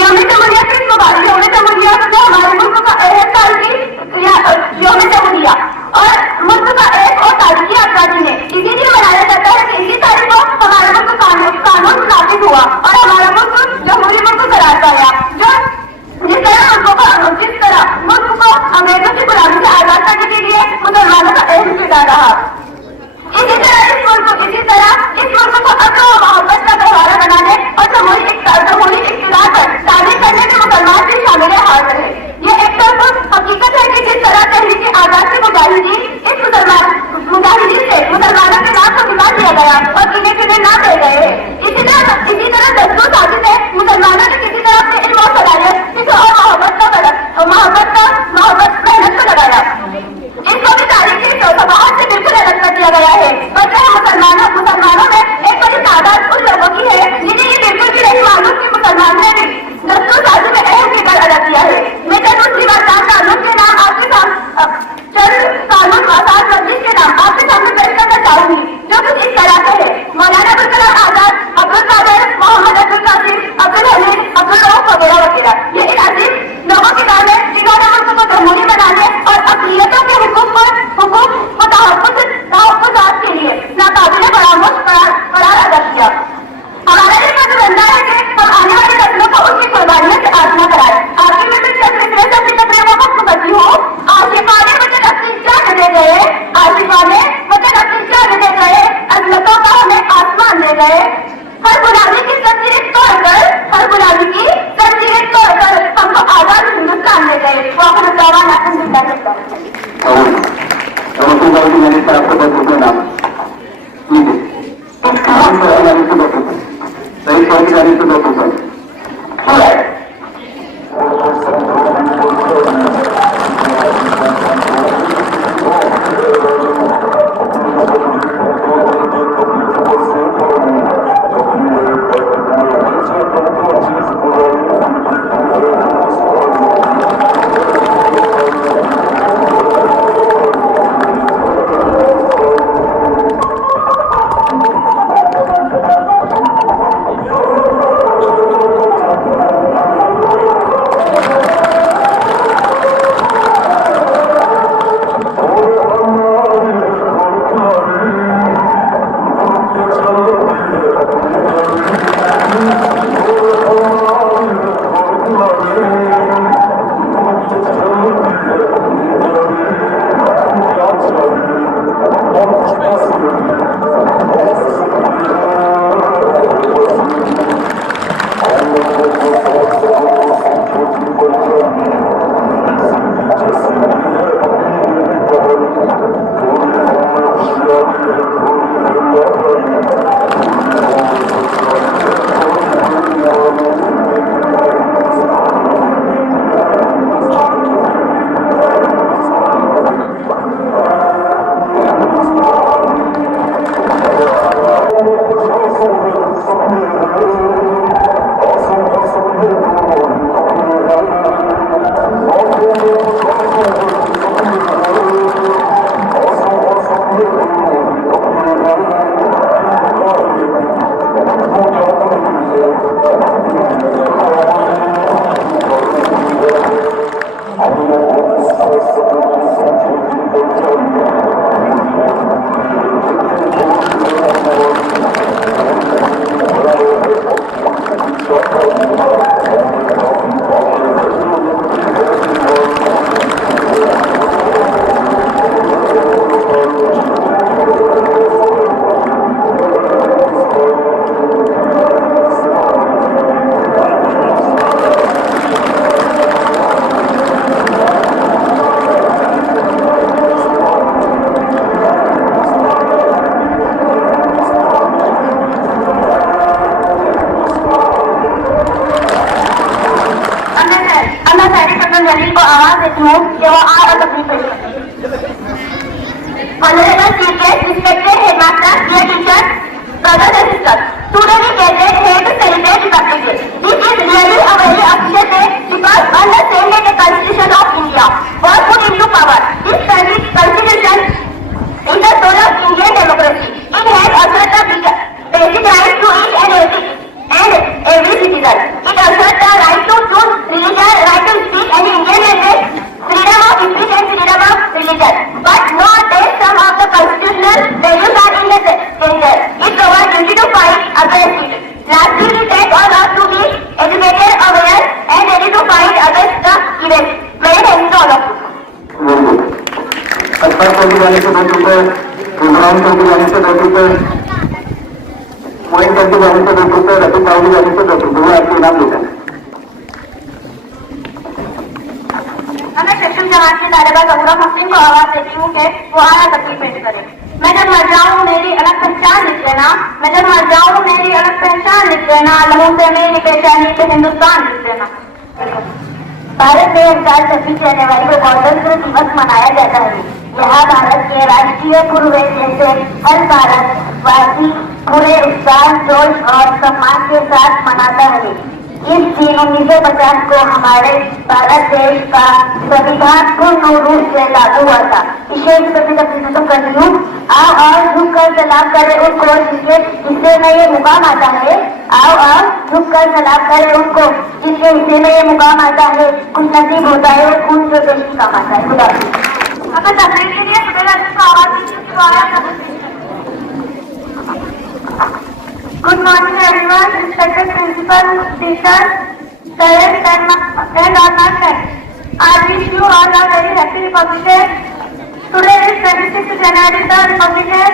यौम जमहूरियत की मुबारक, यौम जमहूरियत जो हमारे मुल्क का 1 साल की यौम जमहूरियत और मुल्क का एक और तारीखी आजादी है। इसी दिन मनाया जाता है कि इसी तारीख को हमारे मुल्क कानून नाफिज हुआ और हमारा मुल्क जमहूरी मुल्क करार पाया। जिस तरह मुल्क को अंग्रेजों की गुलामी से आजाद करने के लिए मुसलमानों का अहम किरदार रहा, इसी तरह इस मुल्क को अमन और मोहब्बत का गहवारा बनाने और जमहूरी इक़्तिदार पर तारीख करने में मुसलमान भी शामिल हाल रहे। ये एक तरफ हकीकत है कि जिस तरह तहरीक आजाद की मुजाहिदीन से मुसलमानों के नाम को मिला दिया गया और गिने चुने ना रह गए, इसी तरह दस्तूर साजिश है मुसलमानों ने किसी तरह अपने इल्म और सलाहियत किसी और मोहब्बत मेहनत को लगाया। इसको भी तारीखी सबाहत से बिल्कुल अलग कर दिया गया है। मुसलमानों में एक बड़ी तादाद उन लोगों की है जिन्हें ये बिल्कुल भी नहीं मालूम कि मुसलमान ने भी दस्तूर साजिश में अहम किरदार अदा किया है। मैं चंद मुस्लिम कानून के नाम आपके सामने पेश करना चाहूंगी जो कुछ इस तरह से है। मौलाना अबुल कलाम आजाद, अब्दुल कादिर, मोहम्मद अब्दुल कासिम, अब्दुल हमीद, अब्दुल रऊफ वगैरह ये इन अजीज लोगों के नाम है जिन्होंने मुल्क को जमहूरी बनाने और अक़लियतों के हुकूक को तहफ़्फ़ुज़ के लिए नाकाबिले फरामोश करार अदा किया। हमारा ये फर्ज बनता है कि हम आने वाली नस्लों को उनकी कुर्बानियों से आज़मा कराएं। आखिर में मैं चंद अपनी तकरीर को खत्म करती हूँ। आशिक़ाने वतन अपनी जान दे गए, आशिक़ाने वतन अपनी जान दे गए, अज़मतों का हमें आसमान दे गए, हर गुलामी की जंजीरें तोड़कर हमको आजाद हिंदुस्तान दे गए। वाक़िअत दावाना अल्हम्दुलिल्लाह। आपको 10 रुपये नाम सही सौ की जानी से 10 रुपये। नली को आवाज देती हूँ कि वो आए और तकलीफ पेश करें। Honorable Chief Guest, respected headmaster, dear teachers, brothers and sisters, today we gather here to celebrate Republic Day. This is really a very auspicious day because on the same day the Constitution of India was put into power. This Constitution is the soul of Indian democracy. It has asserted the basic rights to each and every citizen. It asserts the right to choose religion, right to speak any Indian language, freedom of speech and freedom of religion. But nowadays some of the constitutional values are in danger. It provides duty to fight against it. Lastly, we take all us to be educated, aware and ready to fight against the events. Many thanks to all of you. अच्छा चौकी जाने से 2 रुपए, इमरान चौकी जाने से 2 रुपए, मोइन चौकी जाने से 2 रुपए, रफीक चौकी जाने से 2 रुपए, वो आपके इनाम देते हैं। मैं सेक्शन जमात के तालिबा जहूरा मुस्लिम को आवाज देती हूँ कि वो आया तकलीफ पेश करे। मैं जब मर जाऊँ मेरी अलग पहचान लिख लेना, मैं जब मर जाऊँ मेरी अलग पहचान लिख लेना, लहू से मेरी पहचानी पे हिंदुस्तान लिख देना। भारत में 26 जनवरी को गणतंत्र दिवस मनाया जाता है। यह भारत के राष्ट्रीय पूर्व जैसे हर भारतवासी पूरे उत्साह, जोश और सम्मान के साथ मनाता है। इस दिन 1950 को हमारे भारत देश का संविधान पूर्ण रूप से लागू हुआ था। विशेष प्रतिनिधित्व कर रही हूँ। आओ और झुक कर सलाम करें उनको जिससे में ये मुकाम आता है। आओ और झुक कर सलाम करें उनको जिसके हिस्से में ये मुकाम आता है। कुछ नसीब होता है और खून जो देश की काम आता है। खुदा अगर तकलीफ के लिए Good morning everyone, respected principal, teachers, parents and all my friends. I wish you all a very happy Republic Day. Today is 26th January, the Republic Day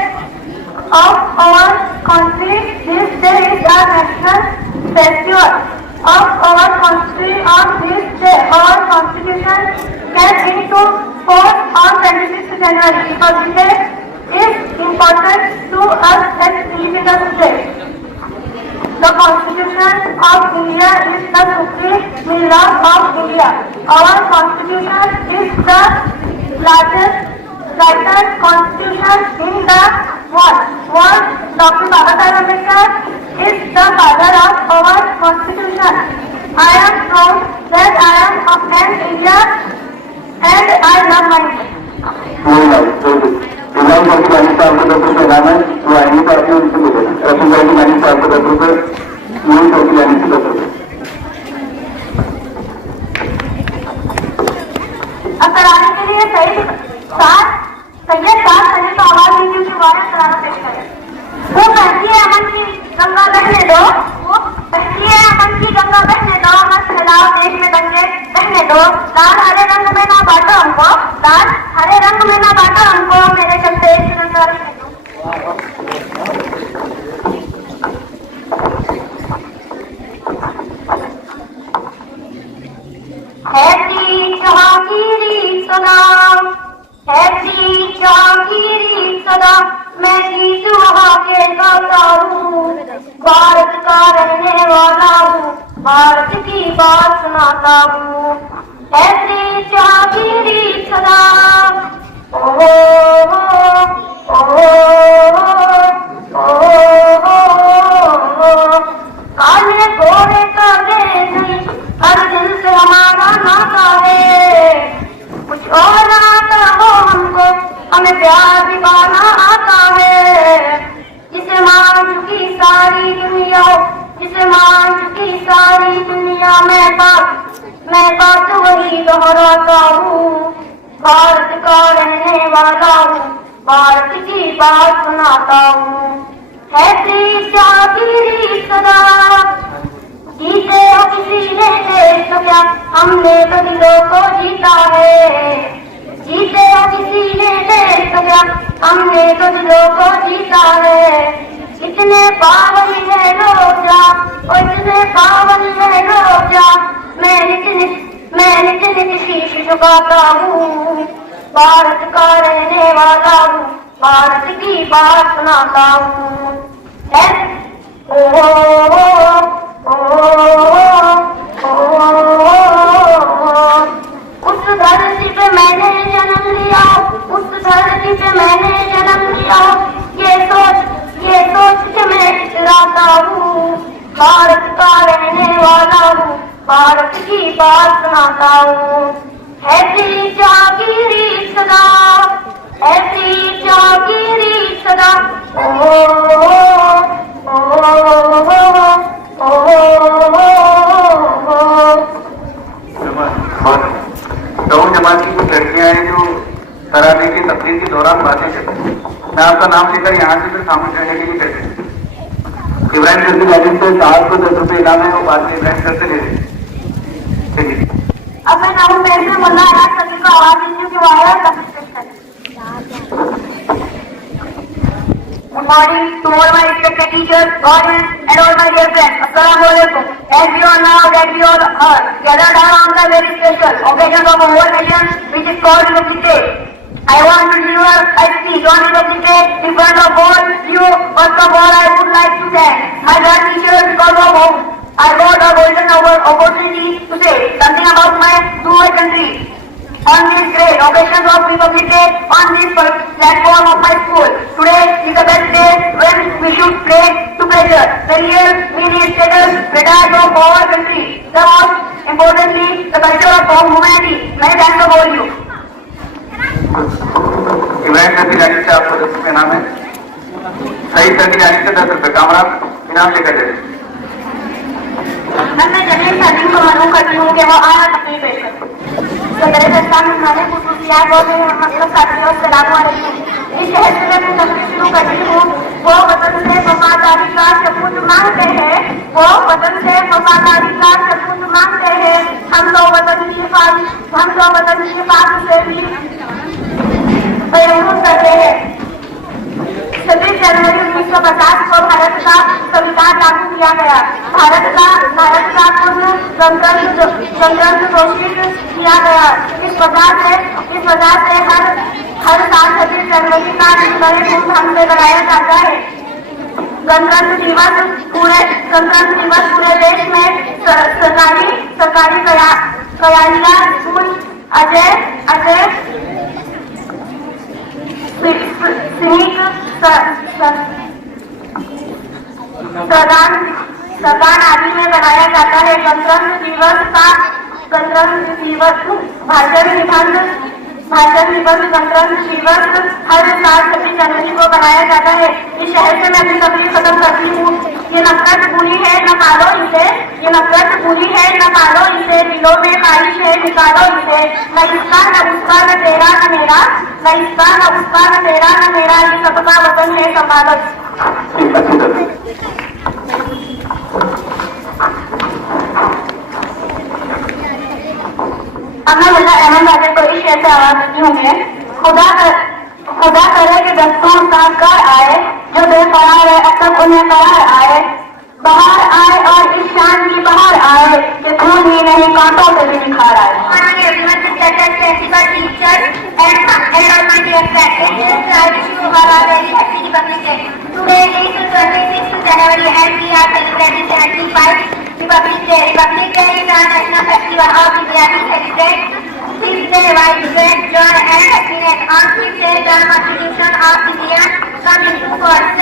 of our country. This day is our national festival of our country. On this day, our constitution came into force on 26th January. Republic Day is important to us as independent states. The Constitution of India is the supreme mirror of India. Our Constitution is the largest written Constitution in the world. Dr. Baba Saheb Ambedkar is the father of our Constitution. I am proud that I am of an Indian and I love my India. Imran चौकी जाने से आपको 10 रुपए इनाम है, वो आएंगे तो आपने उनसे मिलेगा। रफीक चौकी जाने से आपको 10 रुपए, मोइन चौकी जाने से 10 रुपए। अब कराने के लिए सैयद साथ सभी को आवाज देती हूँ वाला कराना पेश करें। वो कहती है अमन की गंगा बहने दो, वो कहती है अमन की गंगा बहने दो, मत फैलाओ देश में दंगे बहने दो। लाल हरे रंग में ना बांटो हमको, लाल हरे रंग में ना बांटो हमको, मेरे चलते सरकारी हैप्पी चौकीरी सदा, हैप्पी चौकीरी सदा, मैं गीत वहाँ के गाता हूँ। भारत का रहने वाला हूँ, भारत की बात सुनाता हूँ। हैप्पी चौकीरी सदा, ओ काले घोड़े का देश नहीं, हर दिल से हमारा नाता है। कुछ और आता हो हमको, हमें प्यार दिखाना आता है। जिसे मान चुकी सारी दुनिया, जिसे मान चुकी सारी दुनिया, मैं बात वही दोहराता हूँ। भारत का रहने वाला हूँ, भारत की बात सुनाता हूँ। हैप्पी चौकीरी सदा, जीते हो किसी ने देश तो क्या, हमने तो दिलों को जीता है। जीते हो किसी ने देश तो क्या, हमने तो दिलों को जीता है। इतने पावन है रोजा, और इतने पावन है रोजा, मैं नित नित शीश झुकाता हूँ। भारत का रहने वाला हूँ, भारत की बात सुनाता हूँ। ओ कहलाता हूँ, भारत का रहने वाला हूँ, भारत की बात सुनाता हूँ। ऐसी जागीरी सदा, ऐसी जागीरी सदा, ओ गौ जमात की कुछ लड़कियां हैं जो तराने की तकरीर के दौरान बातें करती हैं। मैं आपका नाम लेकर यहाँ से फिर सामने रहने के लिए कहते हैं। इब्राहिम जैसी लाइन से साहब को 10 रुपये इनाम है, वो बाद में इब्राहिम करते ले लेंगे। अब मैं नाम में मुन्ना आया सभी को आवाज दीजिए कि वो आया तब Good morning to all my respected teachers, audience and all my dear friends. Assalamualaikum. As you all know that we all are gathered around the very special occasion of our nation, which is called Republic Day. I want to deliver a speech on Republic Day in front of all you. First of all, I would like to thank my grand teachers because of whom I got a golden opportunity to say something about my country. On this great occasion of Republic Day, on this platform of my school, today is the best day when we should play together the real meaning status retard of our country. The most importantly, the culture of humanity. Many thanks to all you. Ibrahim जैसी line से आपको 10 रुपये इनाम है, सही सही line से 10 रुपये कामराब इनाम लेकर दे। मैं जमीन साथी को मालूम करती हूँ कि वो आया अपनी पेश कर सदर दस्तान खाने खुसूसियात और मतलब साथियों सलाम वालेकुम। इस शहर से मैं तकरीर शुरू करती हूँ। वो वतन से वफादारी का सबूत मांगते हैं, वो वतन से वफादारी का सबूत मांगते हैं। हम लोग वतन की हिफाजत से भी प्रयास करते हैं। 26 जनवरी 1950 को भारत का संविधान लागू किया गया। भारत का पूर्ण गणतंत्र घोषित किया गया। इस वजह से हर साल 26 जनवरी का बड़े धूमधाम से मनाया जाता है। गणतंत्र दिवस पूरे देश में सरकारी तैयारियां अजय सदान आदि में बनाया जाता है। गणतंत्र दिवस भाषण निबंध गणतंत्र दिवस हर साल 26 जनवरी को बनाया जाता है। इस शहर से मैं अपनी तकलीफ खत्म करती हूँ। ये नफरत बुरी है, निकालो इसे। ये नफरत बुरी है, निकालो इसे। दिलों में ख्वाहिश है, निकालो इसे। न इसका न उसका न तेरा न मेरा, न इसका न उसका न तेरा न मेरा, ये सबका वतन है संभालो। अब मैं मुल्ला अहमद राजा को इस शहर से आवाज देती हूँ। खुदा करे कि दस्तूर साकार आए, जो बेकरार है अब तक उन्हें करार आए। बाहर आए और इस शान की बाहर आए कि खून ही नहीं कांटों से भी निखार आए। Republic Day is a national festival of India. We celebrate this day with great joy and happiness. On this day, the Constitution of India came into force.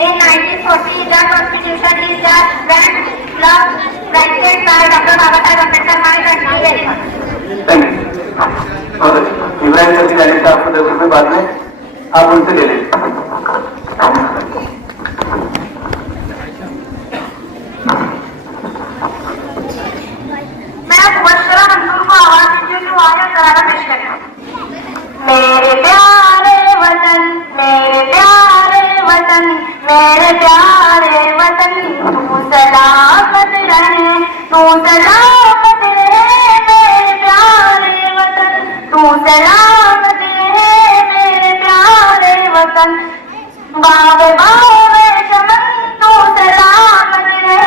In 1940, the Constitution is the grand law written by Dr. Babasaheb Ambedkar, my country. Very much. Thank you. Ibrahim जैसी line से आपको 10 रुपये बाद में आप उनसे ले लें। मेरे प्यारे वतन, मेरे प्यारे वतन, मेरे प्यारे वतन, तू सलामत रहे, तू सलामत रहे मेरे प्यारे वतन, तू सलामत रहे मेरे प्यारे वतन। बावे बावे चमन तू सलामत रहे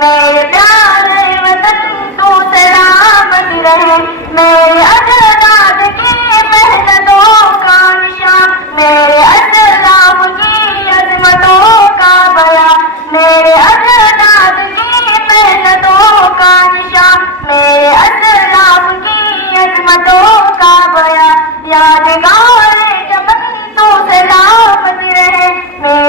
मेरे प्यारे वतन, तू सलामत रहे। मेरे अजदाद की मेहनतों का निशान, मेरे अजदाद की अजमतों का बयान, मेरे अजदाद की मेहनतों का निशान, मेरे अजदाद की अजमतों का बयान। यादगार जबन तू सलामत रहे मेरे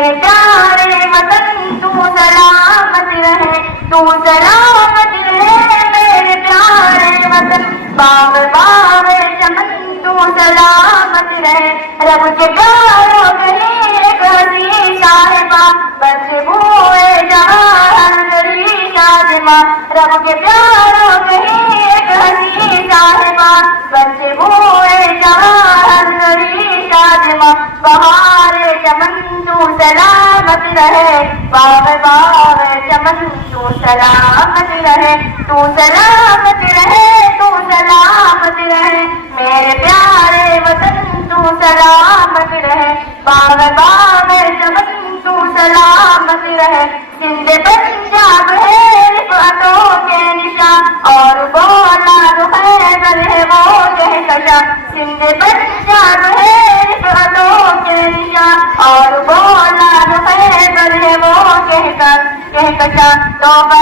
सलामत रहे, तू सलामत रहे मेरे प्यारे वतन। बाग बाग चमन तू सलामत रहे, रब के प्यारों कहीं एक हसी साहिबा, बच्चे हुए जहां नरी शादिमा। रब के प्यारों कहीं एक हसी साहिबा, बच्चे हुए जहां नरी शादिमा। बहार चमन तू सलामत रहे, बाग बाग चमन तू सलामत रहे, तू सलामत रहे, तू सलामत रहे मेरे प्यारे वतन, तू सलामत रहे। बाग बाग चमन तू सलामत रहे, सिंध पंजाब है रिफ़अतों के निशान, और बोला रुहैबर है वो कहकशा। सिंध पंजाब है रिफ़अतों के निशान, और बोला रुहैबर है वो कहकशा। तौबा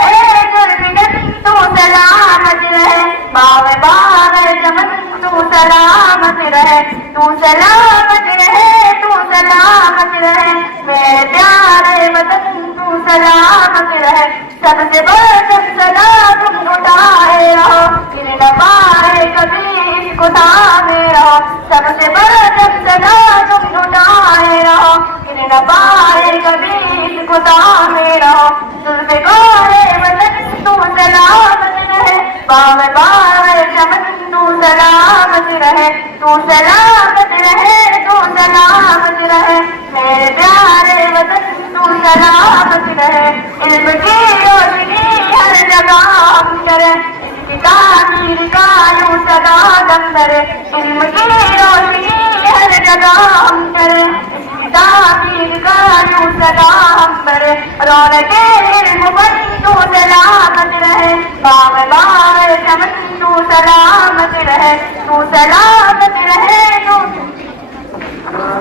जुल्फ़िदन तू सलामत रहे, बाग बाग चमन तू सलामत रहे, तू सलामत रहे, तू सलामत रहे मेरे प्यारे वतन, तू सलामत रहे। सबसे बढ़कर सदा तुम उठाए रहो, गिर न पाए कभी इसको थामे रहो। सबसे बढ़कर सदा तुम उठाए रहो, गिर न पाए कभी इसको थामे रहो। जुल्फ़े गोरे वतन तू सलामत रहे, बाग बाग चमन तू सलामत रहे, तू सलामत रहे, तू सलामत रहे मेरे प्यारे वतन, तू सलामत रहे। इल्म की रोशनी हर जगह हम करें, इसकी तामीर का यूं सदा दम धरे। इल्म की रोशनी हर जगह हम करें, इसकी तामीर का यूं सदा हम भरे। रौनके इल्म पर तू सलामत रहे, बाग बाग चमन तू सलामत रहे, तू सलामत रहे, तू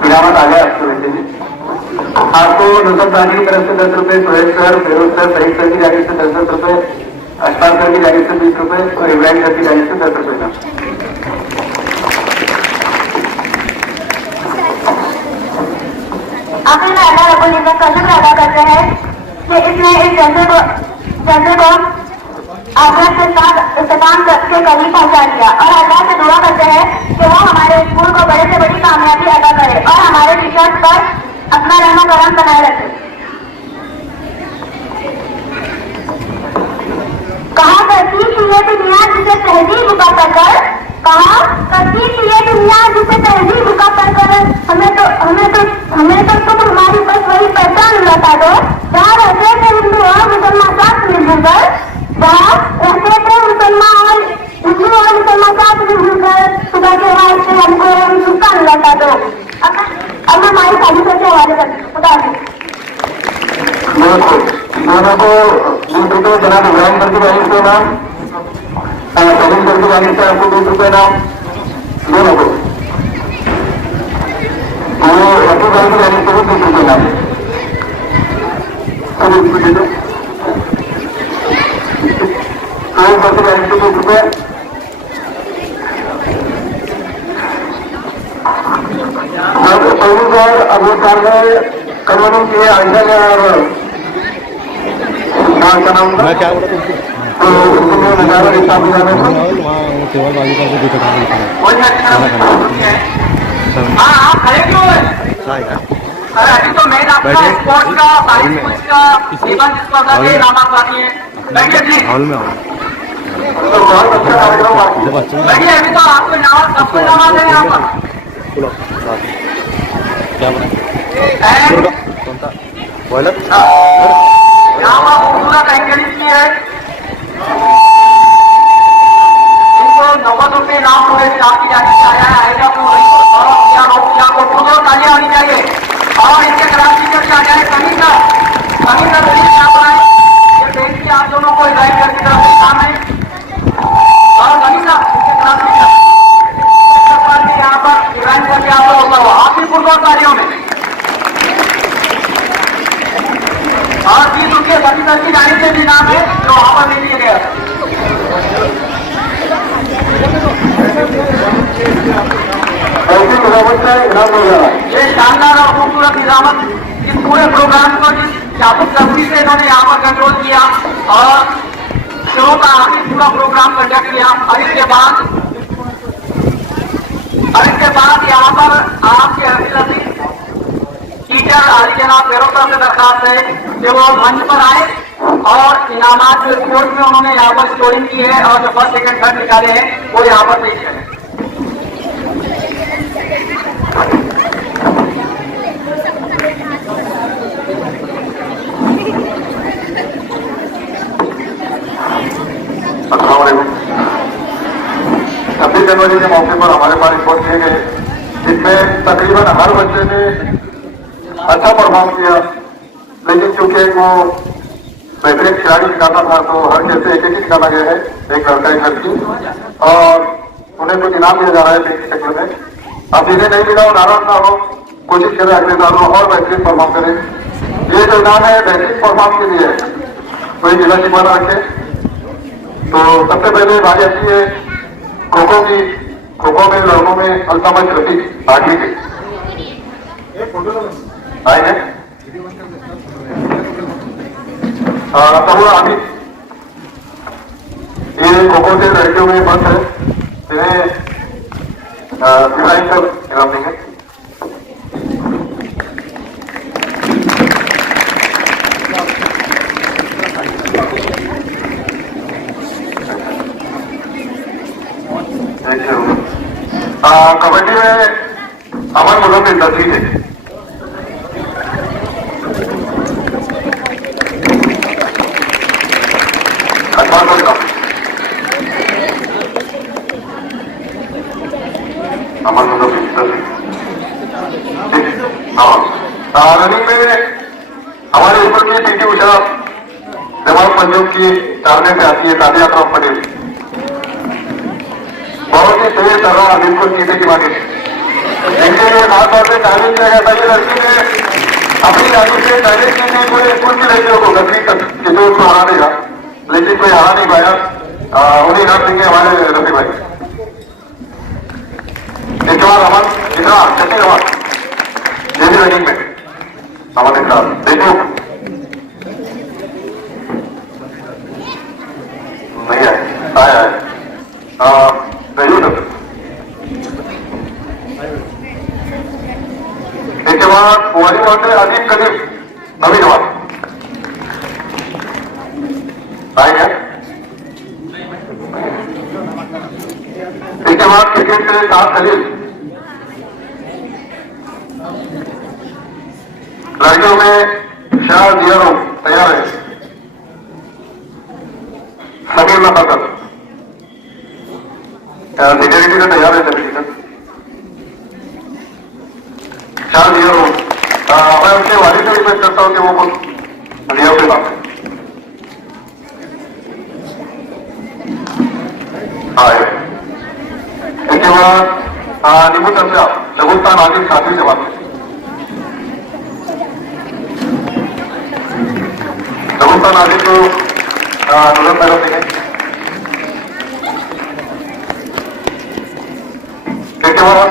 इनामत आ गया आपको वैसे भी। आपको नुसरतानी की तरफ से 10 रुपए, Sohail sir, Firoz sir, Saeed sir की जानिब से 10 रुपए, अशफाक सर की जानिब से 20 रुपए और इब्राहिम सर की जानिब से 10 रुपए का। आखिर में अल्लाह रब्बुल इज्जत का शुक्र अदा करते हैं कि इसने इस जलसे को आखिरत के साथ इख्तिताम के करीब पहुंचा दिया, और अल्लाह से दुआ करते हैं कि वो हमारे स्कूल को बड़े से बड़ी कामयाबी अदा करे और हमारे टीचर्स पर अपना रहम करम बनाए रखे। कहा करती थी ये दुनिया जिसे तहजीब का पकड़, कहा करती थी ये दुनिया जिसे तहजीब का पकड़, हमें तो तुम हमारी बस वही पहचान बता दो, जहाँ रहते थे हिंदू और मुसलमान साथ मिलकर, जहाँ रहते थे मुसलमान और हिंदू और मुसलमान साथ मिलकर, सुबह के बाद से हमको हिंदुस्तान लौटा दो। अब मैं हमारी शादी करके हवाले कर बता दी। दोनों को 20 रुपए जनाब इब्राहिम सर की जानिब से नाम, सलीम सर की जानिब से आपको 20 रुपए नाम, दोनों को। वो रफी भाई की जानिब से भी 20 रुपए नाम, सब उसको दे दो। सोहेल सर की जानिब से 20 रुपए, सलीम सर अबू साल करोड़ों की आयशा ने और का नाम मैं क्या बोला तुमको? तो उसमें नजारा हिसाब दिलाना था। वो केवल बाजू का भी दिखा हाँ खड़े क्यों है? अरे अभी तो मैं आपका स्पोर्ट्स का बाइक कुछ का जीवन स्पर्धा के नाम बाकी है। बैठिए प्लीज। हॉल में तो बहुत अच्छा कार्यक्रम बैठिए, अभी तो आपको नाम सबको नवाज है यहाँ पर। क्या बोला? कौन सा बॉयलर? यहाँ पर खूबसूरत एंकरिंग की है, इनको 90 रुपये नाम पूरे स्टाफ की जाने से आया है। आएगा को खूबसूरत तालियां होनी चाहिए, और इसके क्लास टीचर से आ जाए सभी का यहाँ पर आए। ये बेंच की आप दोनों को इन्वाइट करके तरफ से काम है, और सभी का इसके क्लास टीचर यहाँ पर इवेंट करके आप लोग होता हुआ आप भी खूबसूरत तालियों में, और 20 रुपये सभी सर की जाने से भी नाम है जो वहां पर ले लिए गया। ऐसी निजामत का इनाम हो रहा है। ये शानदार और खूबसूरत निजामत इस पूरे प्रोग्राम को जिस चाबुक लकड़ी से इन्होंने यहाँ पर कंट्रोल किया और शुरू का आखिरी पूरा प्रोग्राम कंडक्ट किया। और इसके बाद यहाँ पर आपके अभिलषी टीचर हरी जनाब बेरोसा से दरखास्त है कि वो मंच पर आए और इनामात जो स्पोर्ट में उन्होंने यहाँ पर स्कोरिंग की है और जो फर्स्ट सेकंड थर्ड निकाले हैं वो यहाँ पर पेश करें। छब्बीस जनवरी के मौके पर हमारे पास रिपोर्ट किए गए जिसमें तकरीबन हर बच्चे ने अच्छा परफॉर्म किया, लेकिन चूंकि वो बेहतरीन खिलाड़ी निकालना था तो हर खेल से एक एक निकाला गया है, एक लड़का एक लड़की, और उन्हें कुछ इनाम दिया जा रहा है पेंटिंग शक्ल में। अब जिन्हें नहीं मिला वो नाराज ना हो, कोशिश करें अगले साल वो और बेहतरीन परफॉर्म करें। ये जो इनाम है बेहतरीन परफॉर्म के लिए है, कोई जिला सीमा न रखे। तो सबसे पहले बारी आती है खो खो की। खो खो में लड़कों में अल्तामज रफीक आठवीं के आए हैं, तबुरा हामिद ये खो खो से लड़कियों में बंद है, इन्हें डिजाइन कर इनाम देंगे। कबड्डी में अमन मुजम्मिल 10वीं थे। अखबार को दिखाओ। अमन मुजम्मिल 10वीं। हाँ, रनिंग में हमारे ऊपर की पीटी उषा जवाब पंजाब की टारने से आती है तालिया अकरम पटेल, बहुत ही तेज कर रहा है बिल्कुल नीचे की मानी। इनके लिए खासतौर से टाइमिंग किया गया था। ये लड़की ने अपनी गाड़ी से टाइमिंग की थी पूरे स्कूल की लड़कियों को 10वीं तक कि जो उसको हरा देगा, लेकिन कोई हरा नहीं पाया। उन्हें इनाम देंगे हमारे रफी भाई। इसके बाद अमन इतना छठी अमन जैसे रनिंग में अमन इतना देखो नहीं आया इसके बाद वॉलीबॉल में अजीब कदीम नवी जवान आएंगे। इसके बाद क्रिकेट से सात खलील, लड़कियों में शाह दिया तैयार है, समीर नफाकर सीनियरिटी से तैयार है सभी तक। चार दिया मैं उनके वालिद से रिक्वेस्ट करता हूँ कि वो कुछ दिया के बात आए। इसके बाद नींबू चर्चा जबुस्तान आदि साथी से बात जबुस्तान आदि को नजर पैदा देंगे। इसके बाद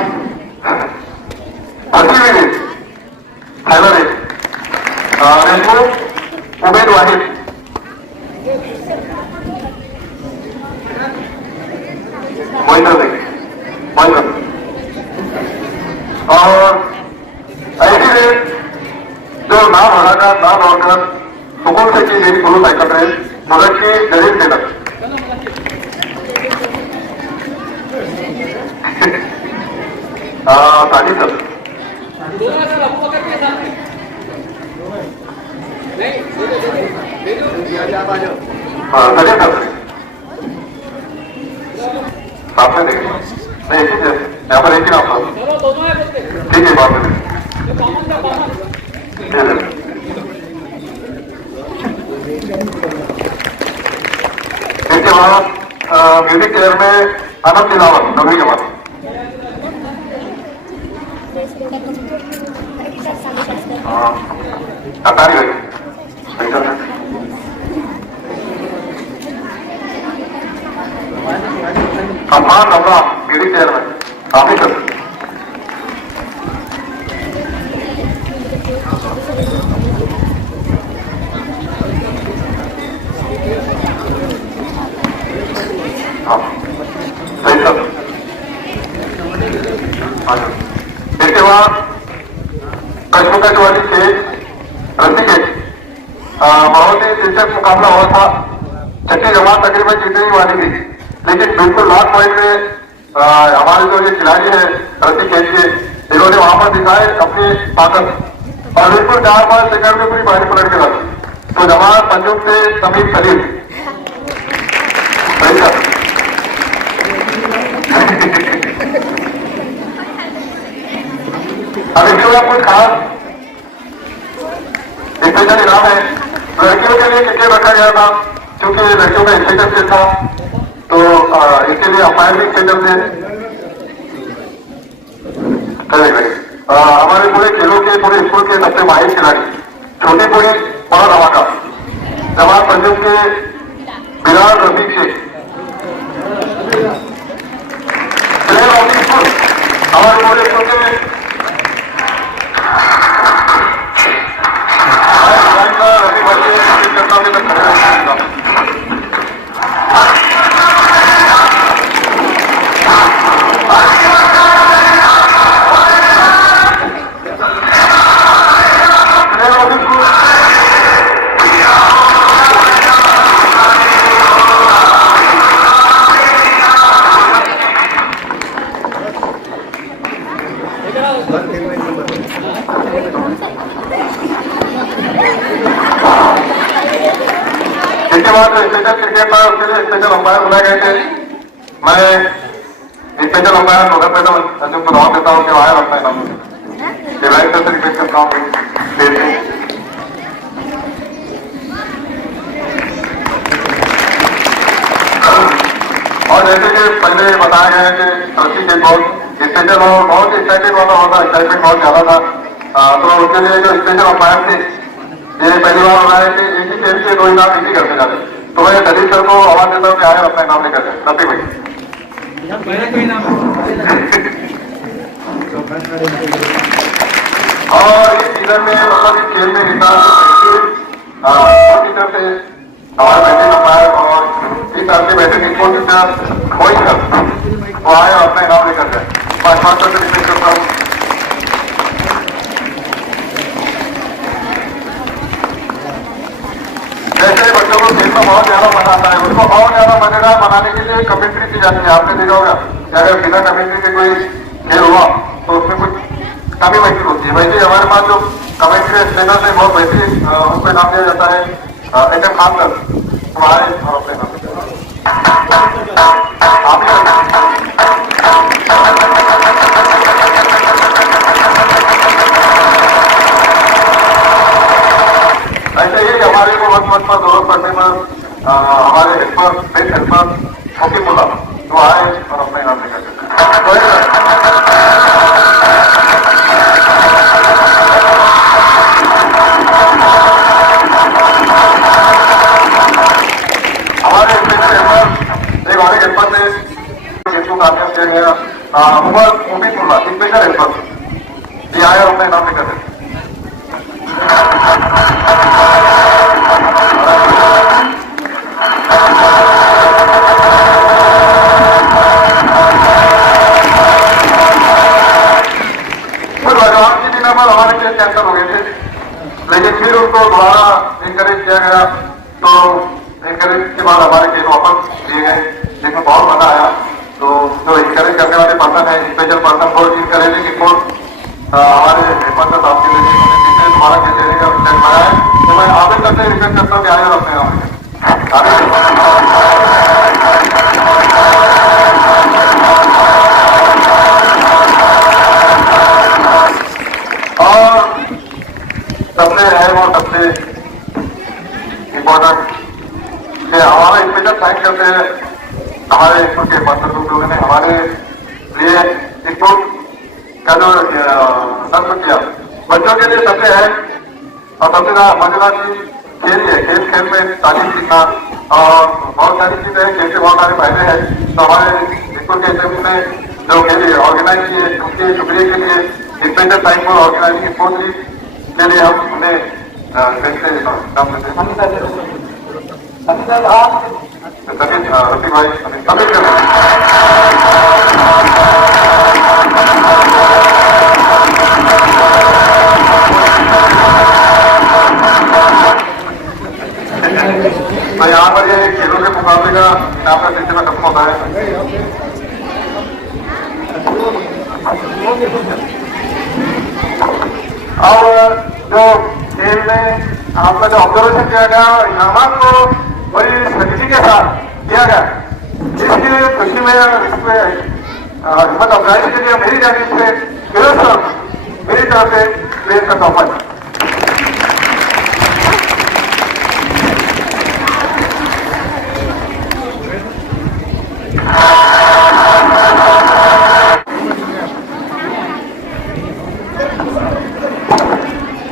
उमेद वाहिद और ऐसी रेस जो ना भगाकर ना दौड़कर सुकून से की मेरी गुरु साइकिल रेस मदद की गरीब टेलर साजी सर साथ में देखें नहीं ठीक है, यहाँ पर एक ही नाम ठीक है बात में इसके बाद म्यूजिक चेयर में आनंद दिलावर नबी के बाद अतारी गई अम्मान रबा म्यूजिक चेयर में काफी कर बाद कशमकश वाली खेल ऋषिकेश बहुत ही दिलचस्प मुकाबला हुआ था। छठी जमात तकरीबन जीतने ही वाली थी, लेकिन बिल्कुल लास्ट पॉइंट में हमारे जो ये खिलाड़ी है ऋषिकेश के, इन्होंने वहां पर दिखाए अपनी ताकत और बिल्कुल 4-5 सेकंड में पूरी बारी पलट के रखी। तो जमात पंजुम से समीर सलीम अब इसके बाद कुछ खास स्पेशल इनाम है। लड़कियों के लिए क्रिकेट रखा गया था क्योंकि लड़कियों का स्पेशल खेल था, तो इसके लिए अंपायर भी स्पेशल थे। हमारे पूरे खेलों के पूरे स्कूल के सबसे माहिर खिलाड़ी छोटी पूरी बड़ा धमाका जमात पंजुम के बिलाल रफीक शेख हमारे पूरे स्कूल के इसके बाद जो स्पेशल क्रिकेट था उसके लिए स्पेशल अंपायर बुलाए गए थे। मैं स्पेशल अंपायर नोटिस को नाम देता हूँ कि आया रखना है नाम से रिक्वेस्ट करता हूँ। और जैसे कि पहले बताया गया है कि तरक्की के बहुत स्पेशल और बहुत एक्साइटेड वाला होता, एक्साइटमेंट बहुत ज्यादा था, तो उसके लिए जो स्पेशल अंपायर थे ये पहली बार हो रहा है कि एक ही खेल के 2 इनाम इसी करते जाते। तो मैं दलील सर को आवाज देता हूँ कि आए अपना इनाम लेकर जाए। रफीक भाई और इस सीजन में मतलब इस खेल में हिस्सा टीचर से हमारे बैठे अंपायर और इस साल के बैठे स्पोर्ट टीचर मोहित सर वो आए और अपना इनाम लेकर जाए। मैं खास तौर से रिक्वेस्ट करता हूँ। जैसे बच्चों को खेल में बहुत ज्यादा मजा आता है, उसको बहुत ज्यादा मजेदार बनाने के लिए कमेंट्री की जाती है। आपने देखा होगा कि अगर बिना कमेंट्री के कोई खेल हुआ तो उसमें कुछ कमी महसूस होती है। वैसे हमारे पास जो कमेंट्री चैनल में बहुत वैसे उनको नाम दिया जाता है एटम खान सर तुम्हारे और अपने नाम ऐसे ही हमारे को वक्त पर जरूरत पड़ने पर हमारे हेल्पर बेस्ट हेल्पर फकीमुल्ला तो आए और अपने नाम लेकर हमारे स्पेशल हेल्पर एक और हेल्पर ने जिसको कामयाब किया गया फकीमुल्ला स्पेशल हेल्पर ये आए और अपने नाम लेकर हमारे केस कैंसिल हो गए थे, लेकिन फिर उनको दोबारा इंकरेज किया गया। तो इंकरेज के बाद हमारे केस वापस दिए गए, जिसमें बहुत मजा आया। तो जो इंकरेज करने वाले पर्सन है स्पेशल पर्सन को इंकरेजिंग रिपोर्ट हमारे हेमंत साहब के लिए दोबारा केस देने का प्लान बनाया है। तो मैं आगे करते रिक्वेस्ट करता हूँ कि आए अपने सबसे है वो सबसे इम्पोर्टेंट हमारा स्पेशल थैंक करते हैं हमारे स्कूल के पर्सन लोगों ने हमारे लिए स्कूल का जो नष्ट किया बच्चों के लिए सबसे है और सबसे मजेदार चीज खेल है। खेल में तालीम सीखना और बहुत सारी चीजें हैं, खेल के बहुत सारे फायदे हैं। तो हमारे स्कूल के असेंबली में जो खेल ऑर्गेनाइज किए उसके शुक्रिया के लिए special thank for organizing sports league के लिए हम उन्हें काम करते हैं। रफीक भाई समीर। 1 तो यहाँ पर ये खेलों के मुकाबले का यहाँ पर सिलसिला खत्म होता है। और जो खेल में आपका जो ऑब्जर्वेशन किया गया इनामात को बड़ी सख्ती के साथ किया गया, इसकी खुशी में हिम्मत अफजाई के लिए मेरी जानिब से मेरी तरफ से प्रेम का तोहफा।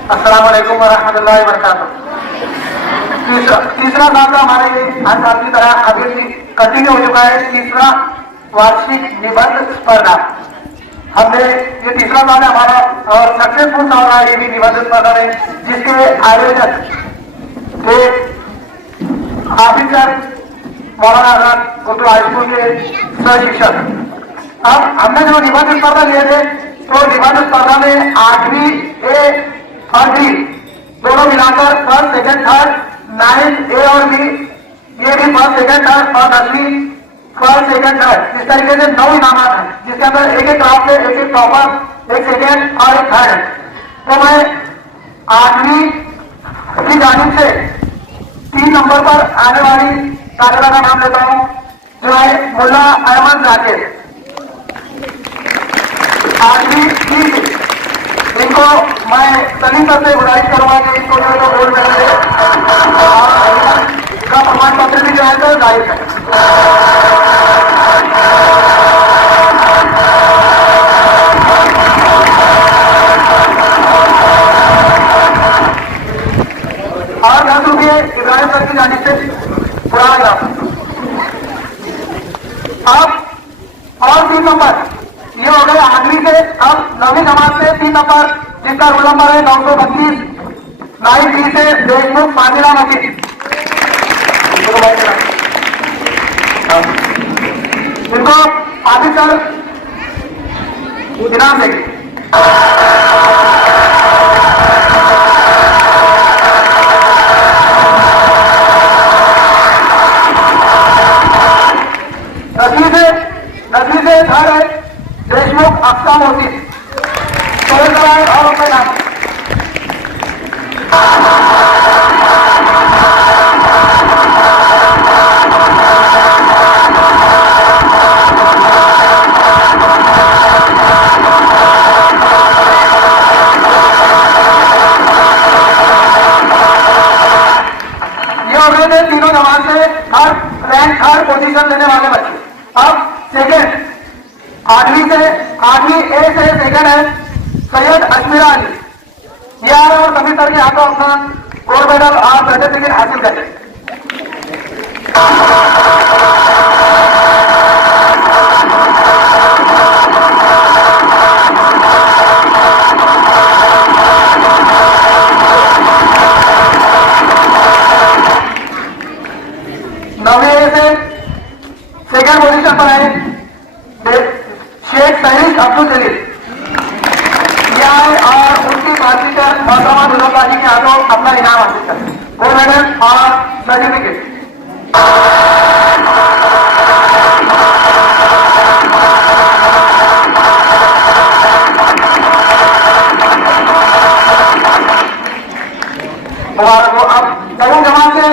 अस्सलाम वालेकुम वरहमतुल्लाहि वबरकातुहू। तीसरा साल हमारे ये हर साल की तरह अभी कंटिन्यू हो चुका है, तीसरा वार्षिक निबंध स्पर्धा। हमने ये तीसरा साल है हमारा और सक्सेसफुल साल रहा है ये भी निबंध स्पर्धा में, जिसके आयोजक थे हाफिज sir Maulana Azad Urdu high school के सह शिक्षक। अब हमने जो निबंध स्पर्धा लिए थे तो निबंध स्पर्धा में 8वीं ए और बी दोनों मिलाकर फर्स्ट सेकंड थर्ड, 9th ए और बी ये भी फर्स्ट सेकंड थर्ड और 10वीं फर्स्ट सेकंड थर्ड, इस तरीके से 9 इनामात हैं, जिसके अंदर एक एक क्लास से एक एक टॉपर, एक सेकंड और एक थर्ड है। तो मैं 8वीं की जानिब से 3 नंबर पर आने वाली तालिबा का नाम लेता हूँ, जो है मुल्ला अहमद जाकिर। 8वीं इनको मैं सलीम सर से गुजारिश करूंगा कि इनको जो है गोल्ड मेडल दे और इसका प्रमाण पत्र भी जो है तो जाहिर है। और 10 रुपये इब्राहिम सर की जानिब से पुराना ग्राम। अब और 3 नंबर ये हो गए 8वीं से। अब 9वीं जमात से 3 नंबर जिसका रोल नंबर है 932, 9B से देशमुख माजिला मजीद। इनको हाफिज सर इनाम देंगे। नदी से थर्ड है देशमुख अफ्सा मोदी और अपने नाम। ये हो गए थे तीनों जमात से थर्ड पोजीशन लेने वाले बच्चे। अब सेकेंड 8वीं ए से सेकंड है सैयद अजमेरा अली। ये आ रहे और सभी सर के हाथों अपना गोल्ड मेडल और सर्टिफिकेट हासिल करें। नौवीं ए से सेकंड पोजीशन पर है शेख सहीद अब्दुल जलील और उनकी बातचीत मौसमा दुल्लाजी के हाथों अपना इनाम हासिल करें, गोल्ड मेडल और सर्टिफिकेट। मुबारक हो। अब करूँ जमात से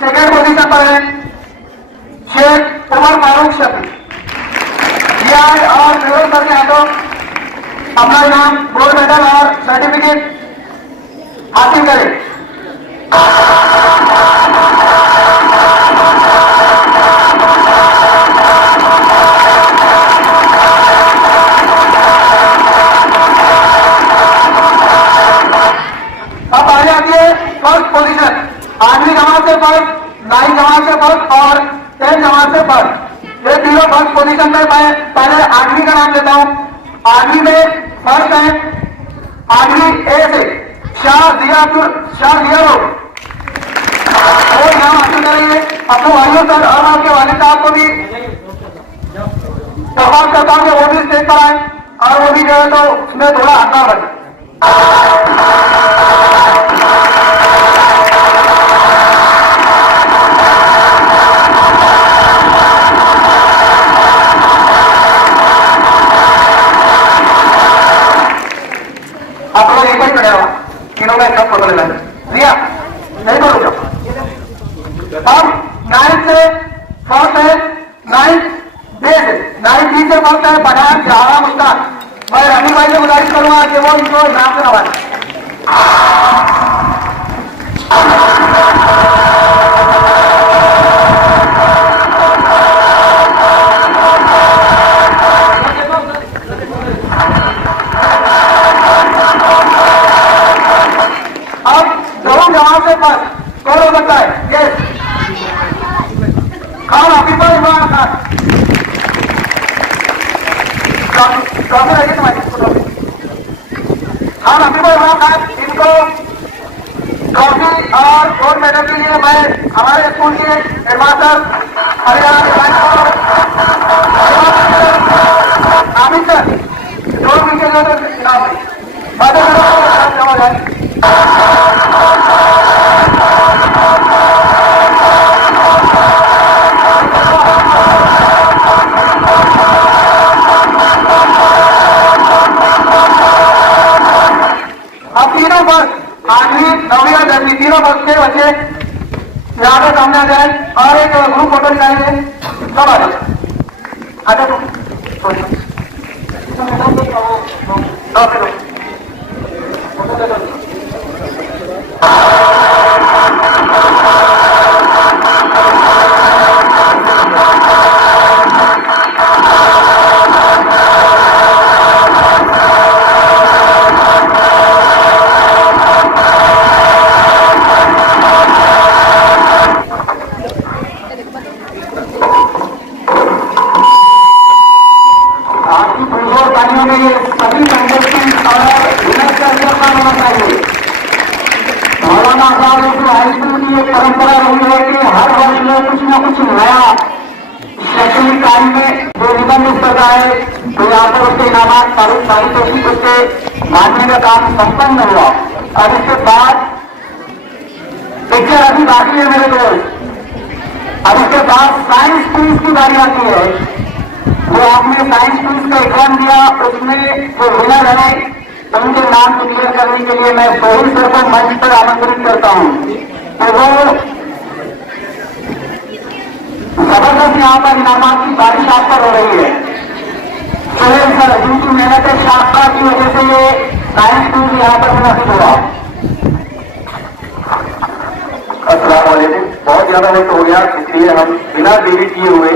सेकंड पोजीशन पर है शेख उमर फारूक शफी और फिरोज सर के हाथों अपना इनाम गोल्ड मेडल और सर्टिफिकेट हासिल करें। अब आगे आती है फर्स्ट पोजीशन। 8वीं जमात से फर्स्ट, 9वीं जमात से फर्स्ट और 10th जमात से फर्स्ट। ये तीनों फर्स्ट पोजीशन में मैं पहले 8वीं का नाम लेता हूं। 8वीं में फर्स्ट है 8वीं ए से शाह दिया लोग और नाम हासिल करेंगे। अपने भाइयों सर और आपके वालिद साहब को भी दरबार करता हूं कि वो भी स्टेज पर आए और वो भी जो है तो उसमें थोड़ा हंसा बने। नाइन्थ से फोर्थ है, नाइन्थ डे से, नाइन्थ डी से फोर्थ है पठान जहारा मुस्तान। मैं रफी भाई से गुजारिश करूंगा कि वो इनको इनाम से नवाजें। अब दोनों जवान से पर कौन हो सकता है? यस, खान हकीफा इमरान खान। ट्रॉफी लगी तुम्हारी? खान हकीफा इमरान खान, इनको ट्रॉफी और गोल्ड मेडल के लिए मैं हमारे स्कूल के हेडमास्टर आमिर सर जो नीचे जमा जाए। अब तीनों वर्ष आठवीं नौवीं और 10वीं तीनों वर्ष के बच्चे यहाँ पे सामने आ जाए और एक ग्रुप फोटो निकालेंगे। सब आ जाए, परंपरा रही है कि हर वर्ष में कुछ न कुछ नया शैक्षणिक कार्य में जो निबंध करता है तो यहाँ पर उसके इनाम पारित होगी, उसके मानने का काम संपन्न हुआ। अब इसके बाद पिक्चर अभी बाकी है मेरे दोस्त। अब इसके बाद साइंस क्विज की बारी आती है। जो आपने साइंस क्विज का एग्जाम दिया उसमें जो विनर है उनके नाम क्लियर करने के लिए मैं सोहेल सर को मंच पर आमंत्रित करता हूँ। तो वो जबरदस्त यहाँ पर इनामात की बारिश आप पर हो रही है। सोहेल सर जिनकी मेहनत शास्त्रा की वजह से ये साइंस क्विज यहाँ पर मुनासिब हुआ। अस्सलाम वालेकुम। बहुत ज्यादा वक्त हो गया इसलिए हम बिना देरी किए हुए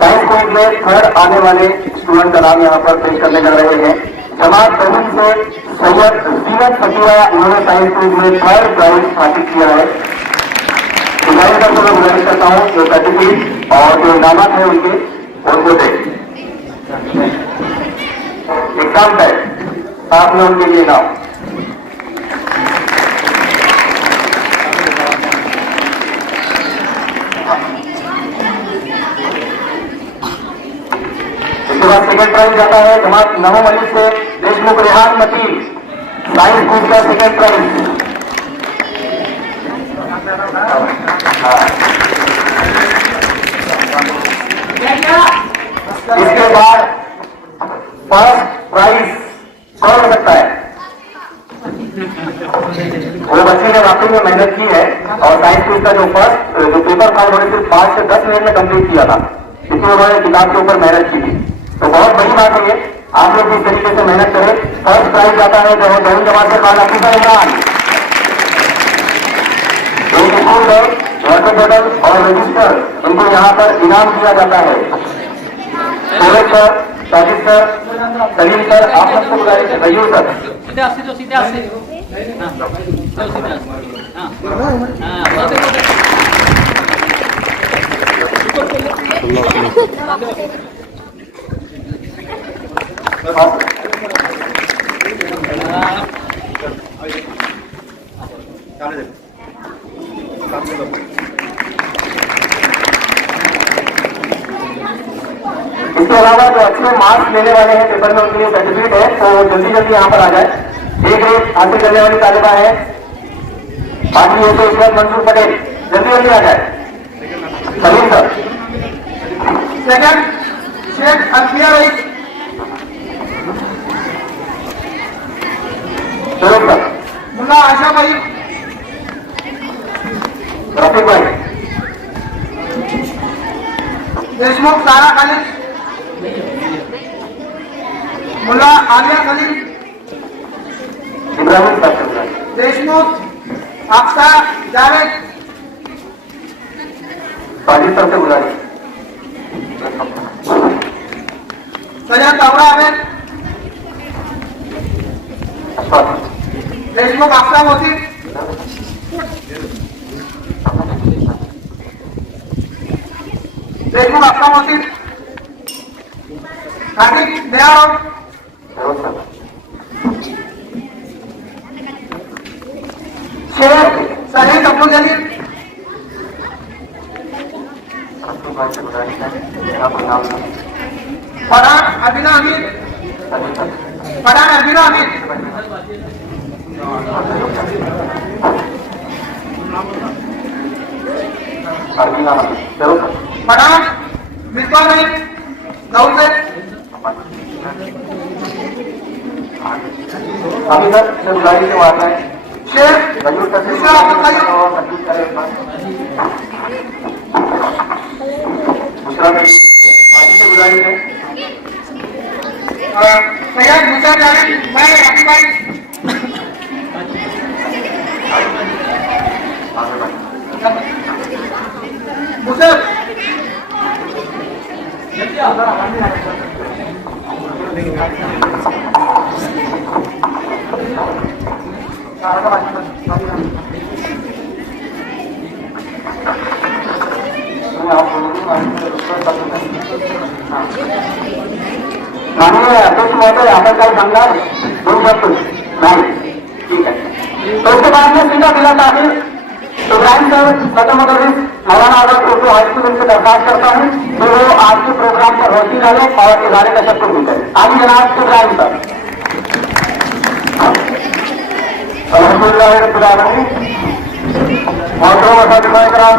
साइंस क्विज में थर्ड आने वाले स्टूडेंट का नाम यहाँ पर पेश करने जा रहे हैं। जमात बहन से सैयद जीवन फकीरा, उन्होंने साइंस क्विज में थर्ड प्राइज हासिल किया है। गुजारिश करते हुए गुजारिश करता हूँ जो सर्टिफिकेट और जो इनामत है उनको दे। एग्जाम टाइम आपने उनके लिए नाम सेकंड प्राइज जाता है जमात नमो मलिक से देशमुख रेहान मकील, साइंस क्विज का सेकंड प्राइज। इसके बाद फर्स्ट प्राइज कौन हो सकता है? वो बच्चे ने वाकई में मेहनत की है और साइंस क्विज का जो पेपर था उन्होंने सिर्फ 5 से 10 मिनट में कंप्लीट किया था, इसलिए उन्होंने किताब के ऊपर मेहनत की थी। तो बहुत बड़ी बात है ये, आप लोग इस तरीके से मेहनत करें। फर्स्ट प्राइज आता है जो जमीन जमात से खान हकीफा इमरान, एक स्कूल बैग, वाटर बॉटल और रजिस्टर, इनको यहाँ पर इनाम दिया जाता है। Sohail sir, Sajid sir, Salim sir, आप सबको गुजारिश है। भैया सर इसके अलावा जो अच्छे मार्क्स लेने वाले हैं पेपर में उनके लिए सर्टिफिकेट है, तो जल्दी जल्दी यहाँ पर आ जाए। एक ग्रेड हासिल करने वाली तालिबा है बाकी हो तो इसमें मंसूर पटेल, जल्दी जल्दी आ जाए। Salim sir second, Sheikh Alfiya rice, मुल्ला आशा भाई, रफीक भाई, देशमुख सारा खलील, मुल्ला आलिया खलील, इब्राहिम साहब, देशमुख अक्सा जावेद, बाजी तरफ से गुजारिश। सैयद अबरा अहमद, देशमुख अक्सा मोहसिन, देशमुख अक्सा मोहसिन, हार्दिक दयाराव, शेख सलीम अब्दुल जलील, फरहान अबीना अमीर, फरहान अबीना अमीर, फरहान मिसबा नहीं दाऊद से अभी तक गुजारिश से बात है। शेख मिश्रा अब्दुल करीम, बाजी से गुजारिश है। सैयद मुसा जावेद, मैं राफी भाई, मुसर माननीय अध्यक्ष महोदय, आपण काही सांगणार? दोन शब्द नाही, ठीक है। तो उसके बाद में सीधा मिला ताकि इब्राहिम सर खत्म मौलाना आजम उर्दू हाई स्कूल उनसे दरखास्त करता हूँ कि वो आज के प्रोग्राम पर रोशनी डालें और इजारे का शब्द भी करें। आगे जनाब इब्राहिम सर।